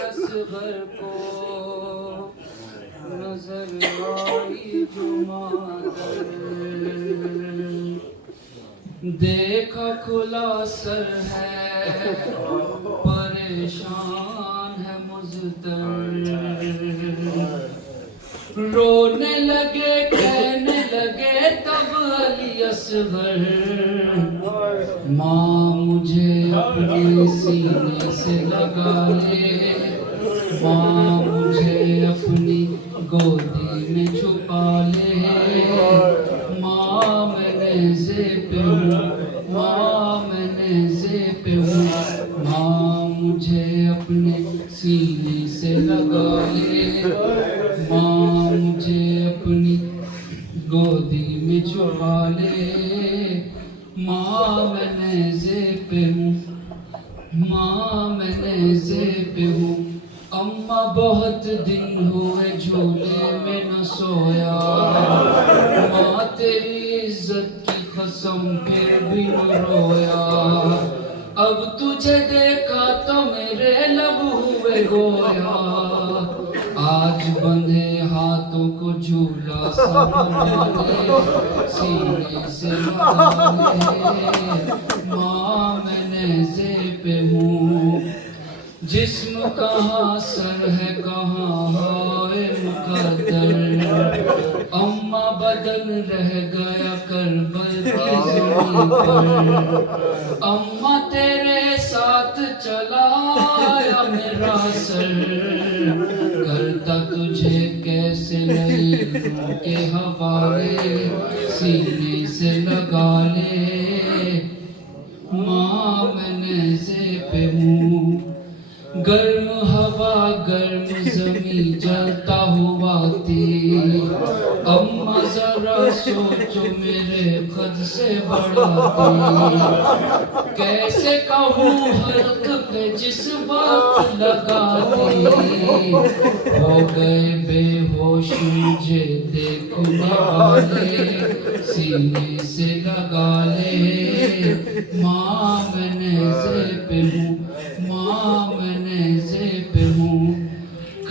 اصغر کو نظر آئی جو مادر, دیکھا کھلا سر ہے, پریشان ہے مضطر. رونے لگے کہنے لگے تب علی اصغر, ماں مجھے اپنے سینے سے لگا لے, ماں مجھے اپنی گودی میں چھپا لے. ماں میں نیزے پہ ہوں, ماں میں نیزے پہ ہوں, ماں مجھے اپنے سینے سے لگا لے, ماں مجھے اپنی گودی میں چھپا لے. ماں میں نیزے پہ ہوں, ماں میں نیزے پہ ہوں. اماں بہت دن ہوئے جھولے میں نہ سویا, ماں تیری عزت کی قسم پھر بھی نہ رویا. اب تجھے دیکھا تو میرے لب ہوئے گویا, آج بندھے ہاتھوں کو جھولا سا بنا لے, سینے سے لگا لے. ماں میں نیزے پہ ہوں, جسم کہاں سر ہے کہاں ہائے مقدر. اماں بدن رہ گیا کربل کی زمین پر, اماں تیرے ساتھ چلا آیا میرا سر. کرتا تجھے کیسے لہروں کے حوالے, سینے سے لگا لے. ماں میں نیزے پہ ہوں, گرم ہوا گرم زمین جلتا ہوا تیر. اماں ذرا سوچو میرے قد سے بڑا تیر. کیسے کہوں حلق پہ جس وقت لگا دی, ہو گئے بے ہوش مجھے دیکھنے والے, سینے سے لگا لے. ماں میں نیزے پہ ہوں, ماں میں نیزے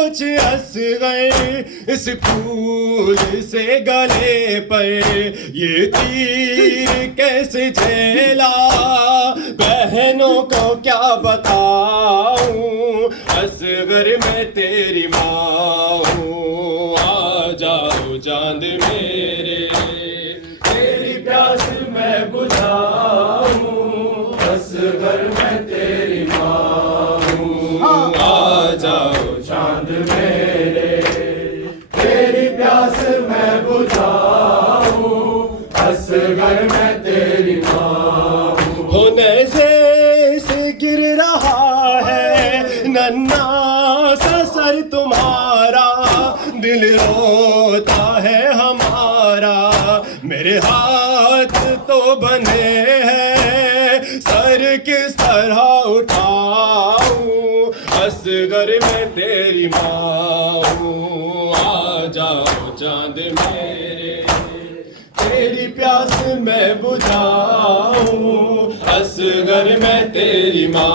سوچ اصغر اس پھول سے گلے پر یہ تیر کیسے جھیلا بہنوں کو کیا بتاؤں اصغر میں تیری ماں ہوں آ جاؤ چاند میرے تیری پیاس میں بجھاؤں اصغر میں تیری ماں ہوں آ جاؤ چاند میرے تیری پیاس میں بجھاؤں اصغر میں تیری ماں ہوں نیزے سے گر رہا ہے ننھا سا سر تمہارا دل روتا ہے ہمارا میرے ہاتھ تو بندھے ہیں سر کس طرح اٹھاؤں اصغر میں تیری ماں ہوں آ جاؤ چاند میرے تیری پیاس میں بجھاؤں اصغر میں تیری ماں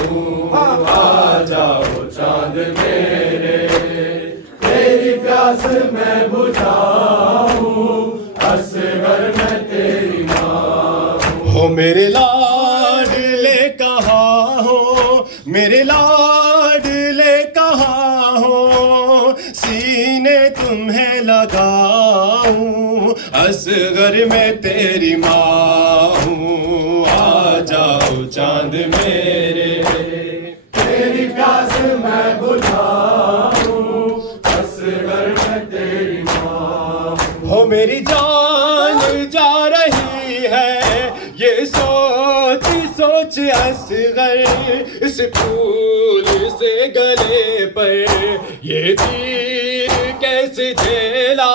ہوں آ جاؤ چاند میرے تیری پیاس میں بجھاؤں اصغر میں تیری ماں ہو میرے لاڈلے کہاں ہو میرے لاڈلے کہاں ہو سینے تمہیں لگاؤں اصغر میں تیری ماں ہوں آ جاؤ چاند میرے تیری پیاس میں بجھاؤں اصغر میں تیری ماں ہو میری جان جا رہی ہے یہ سوچ سوچ اصغر اس پھول سے گلے پر یہ تیر کیسے جھیلا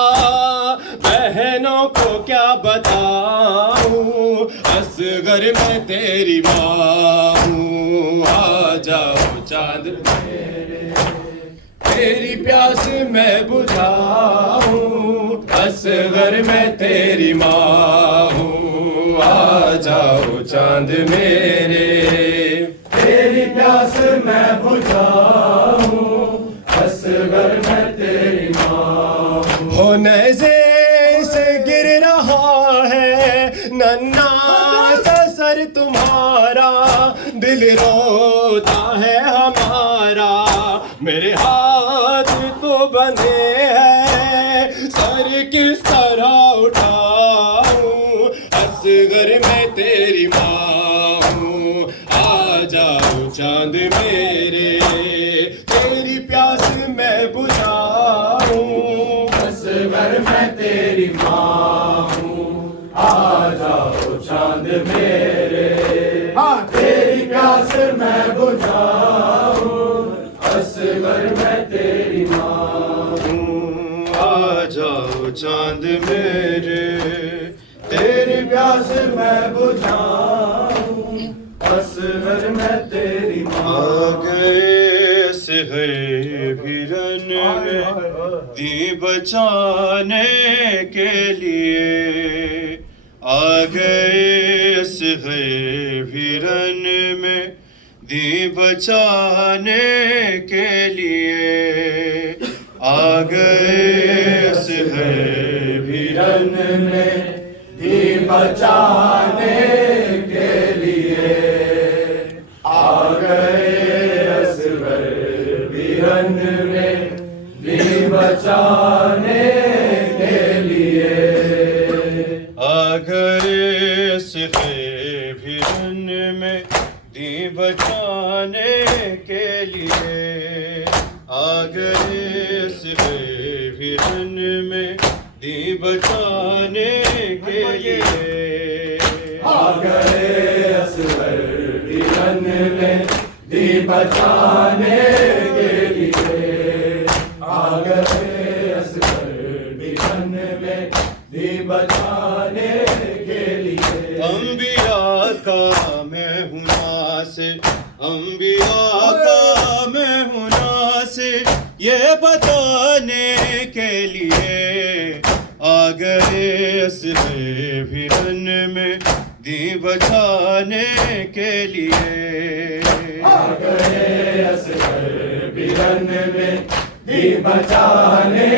بہنوں کو کیا بتاؤں اصغر میں تیری ماں ہوں آ جاؤ چاند میرے تیری پیاس میں بجھاؤں اصغر میں تیری ماں ہوں آ جاؤ چاند میرے تیری پیاس میں بجھاؤں اصغر میں تیری ماں ہو نیزے سے گر رہا ہے ننھا سا سر تمہارا دل روتا ہے ہمارا میرے ہاتھ تو بندھے ہیں سر کس طرح اٹھاؤں اصغر میں تیری ماں ہوں آ جاؤ چاند میرے تیری پیاس میں بجھاؤں اصغر میں تیری ماں ہوں آ جاؤ چاند میرے تیری پیاس میں بجھاؤں اصغر میں تیری ماں ہوں آ جاؤ چاند میرے تیری پیاس میں بجھاؤں اصغر میں تیری ماں آ گئے صغیر ہرن میں دی بچانے کے لیے آ گئے صغیر ہرن میں دی بچانے کے لیے آ گئے صغیر ہرن میں دی بچانے کے لیے آ گئے اصغر ہرن میں دی بچانے کے لیے آ گئے صغیر ہرن میں دی بچانے کے لیے آ گئے صغیر ہرن میں دی بچانے کے لیے آ گئے اصغر ہرن میں دی بچانے کے لیے آ گئے اصغر ہرن میں دی بچانے کے لیے انبیاء کا میں ہوں ناصر انبیاء کا میں ہوں ناصر یہ بتانے کے لیے آ گئے اصغر ہرن میں دی بچانے کے لیے آ گئے اصغر برن میں دی بچانے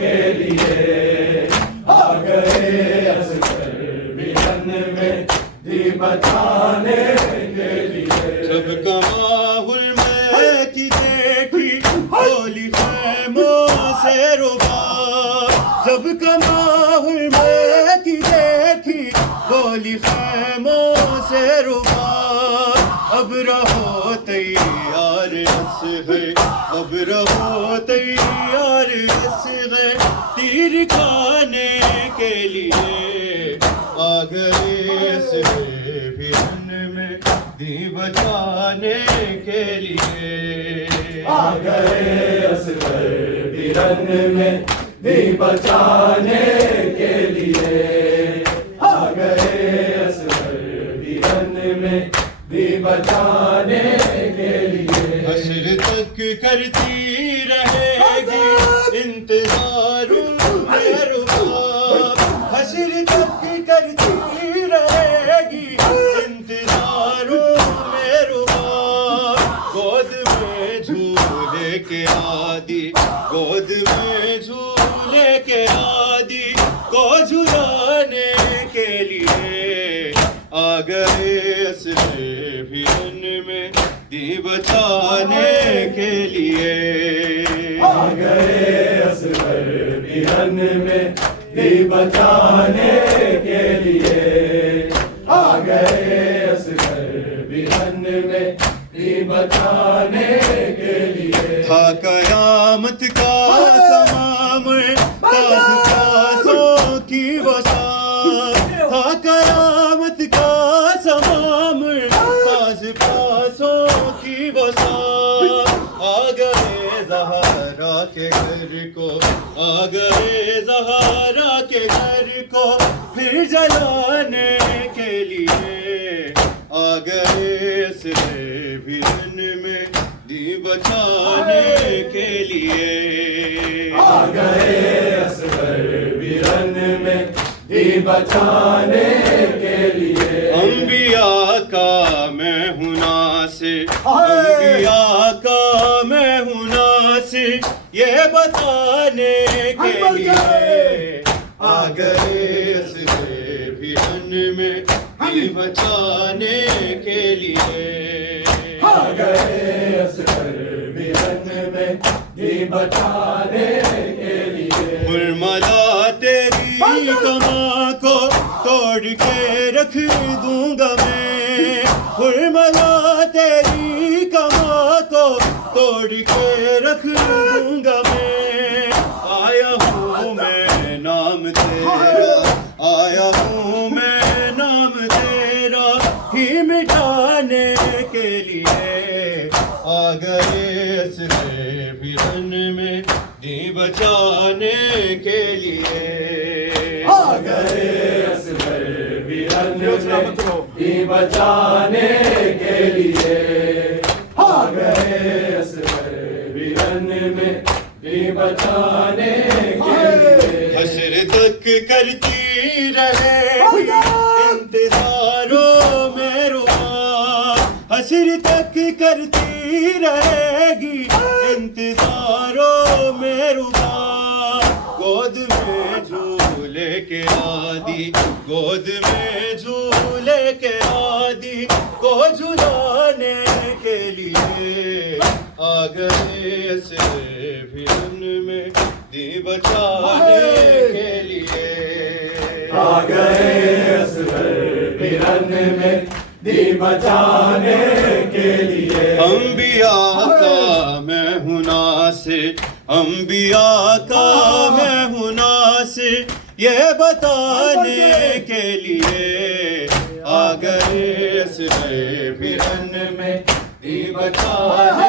کے لیے آ گئے اصغر برن میں دی بچانے کے لیے جب کماحل میں کی دیکھی ہولی خیموں سے ربا جب کماحل میں کی دیکھی ہولی خیموں سے ربا اب رہو تیار اصغر اب رہو تیار اصغر تیر کھانے کے لیے آ گئے اصغر برن میں دی بچانے کے لیے آ گئے اصغر برن میں دی بچانے کے لیے آ گئے اصغر برن میں دی بچانے کے لیے حشر تک کرتی رہے گی انتظار رباب حشر تک کرتی رہے گی انتظار رباب گود میں جھولے کے عادی گود میں جھولے کے عادی کو جھلانے کے لیے آ گئے اصغر برن میں دی بچانے کے لیے آ گئے اصغر برن میں دی بچانے کے لیے آ گئے اصغر برن میں دی بچانے کے لیے تھا قیامت کا سمام پاس پاسوں کی وسعت تھا قیامت کا سمام پاس پاسوں کی وسعت آ گئے زہرا کے گھر کو آ گئے زہرا کے گھر کو پھر جلانے کے لیے آ گئے اصغر برن میں دی بچانے کے لیے آ گئے اصغر برن میں دی بچانے کے لیے انبیاء کا میں ہوں ناصر انبیاء کا میں ہوں ناصر یہ بتانے کے لیے آ گئے اصغر برن میں دی بچانے کے لیے آ گئے اصغر برن میں دی بچانے کے لیے حرملا تیری کماں کو توڑ کے رکھ دوں گا میں حرملا تیری کماں کو توڑ کے رکھ دوں گا میں آیا ہوں میں نام تیرا آیا ہوں میں نام تیرا ہی مٹانے کے لیے آ گئے اصغر برن میں دی بچانے کے لیے آ گئے اصغر برن میں دی بچانے کے لیے آ گئے اصغر برن میں دی بچانے کے لیے حشر تک کرتی رہے گی انتظاروں میں رباب حشر تک کرتی رہے گی انتظاروں میں رباب گود میں جھولے کے عادی گود میں جھولے کے عادی کو جھلانے کے لیے آ گئے اصغر برن میں دی بچانے کے لیے آ گئے اصغر برن میں دی بچانے کے لیے انبیاء کا میں ہوں ناصر انبیاء کا میں ہوں ناصر یہ بتانے کے لیے آ گئے اصغر برن میں دی بچانے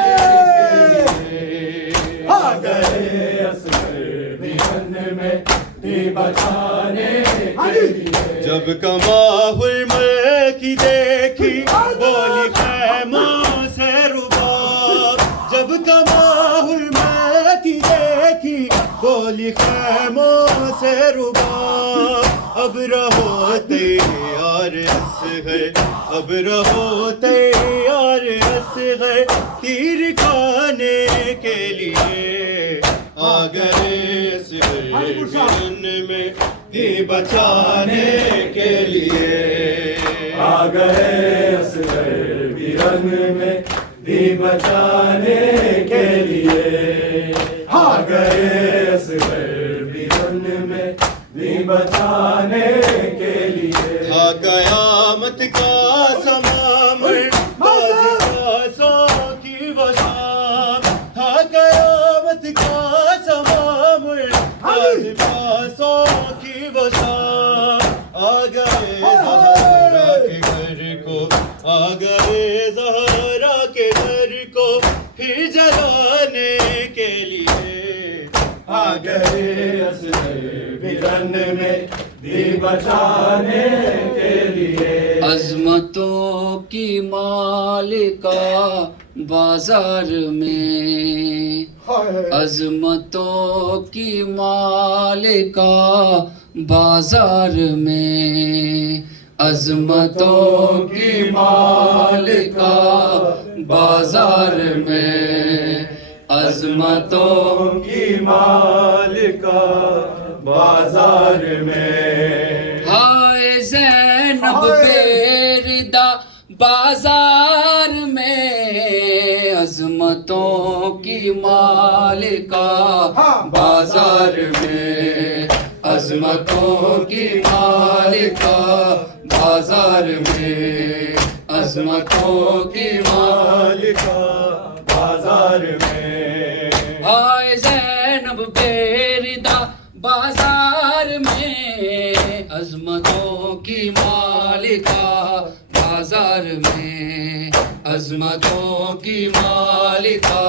کے لیے آ گئے اصغر برن میں دی بچانے کے لیے جب کماحل میں کی دیکھی بولی خیموں سے رباب جب کماحل میں کی دیکھی بولی خیموں سے رباب اب رہو تیار تیار اصغر اب رہو تیار اصغر تیر کھانے کے لیے آ گئے اصغر برن میں دی بچانے کے لیے آ گئے اصغر برن میں دی بچانے کے لیے آ گئے اصغر برن میں دی بچانے کے لیے تھا قیامت کا سمام بازوں کی وسام تھا قیامت کا سمام بازوں کی وسام آ گئے زہرا کے گھر کو آ گئے زہرا کے گھر کو پھر جلانے کے لیے آ گئے اصغر برن میں دی بچانے کے لیے عظمتوں کی مالکہ بازار میں عظمتوں کی مالکہ بازار میں عظمتوں کی مالکہ بازار میں عظمتوں کی مالکہ بازار میں ہائے زینب بیردہ بازار میں عظمتوں کی مالکہ بازار میں عظمتوں کی مالکہ بازار میں عظمتوں کی مالکہ بازار میں ہائے زینب بیردہ بازار میں عظمتوں کی مالکہ بازار میں عظمتوں کی مالکہ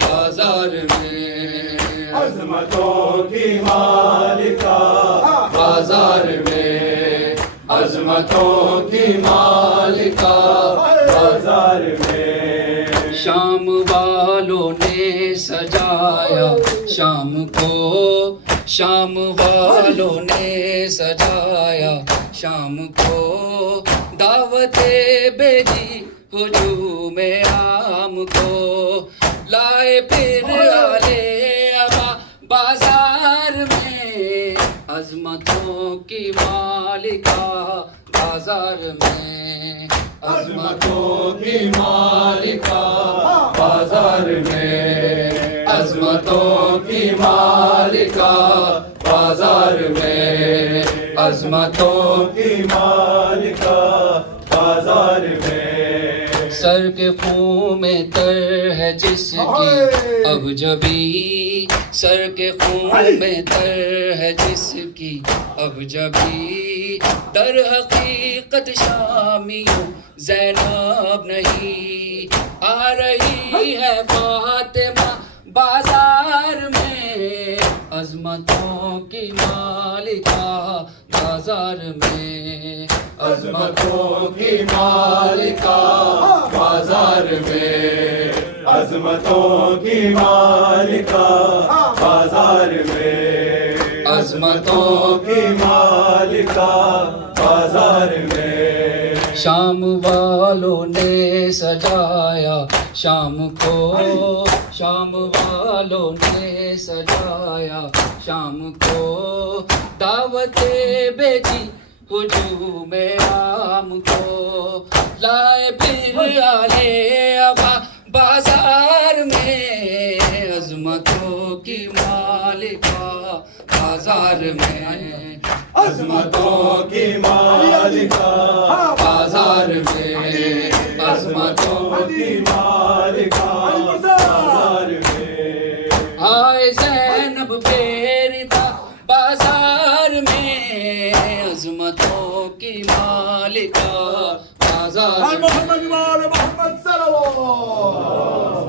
بازار میں عظمتوں کی مالکہ بازار میں عظمتوں کی مالکہ بازار میں شام والوں نے سجایا شام کو شام والوں نے سجایا شام کو دعوت بھیجی ہجوم عام کو لائے پھر آلے ابا بازار میں عظمتوں کی مالکہ بازار میں عظمتوں کی مالکہ بازار میں عظمتوں کی مالکہ بازار میں عظمتوں کی مالکہ بازار میں سر کے خون میں تر ہے جس کی اب جبی سر کے خون میں تر ہے جس کی اب جبی در حقیقت شامیوں زینب نہیں آ رہی ہے فاطمہ بازار میں عظمتوں کی مالکہ بازار میں عظمتوں کی مالکہ بازار میں عظمتوں کی مالکہ بازار میں عظمتوں کی مالکہ بازار میں شام والوں نے سجایا شام کو شام والوں نے سجایا شام کو دعوت بھیجی ہجوم عام کو لائے پھر آلے ابا بازار میں عظمتوں کی مالکہ بازار میں عظمتوں کی مالکہ بازار میں عظمتوں کی مالکہ بازار میں آئے زینب بیردہ بازار میں عظمتوں کی مالکہ بازار میں محمد صلوات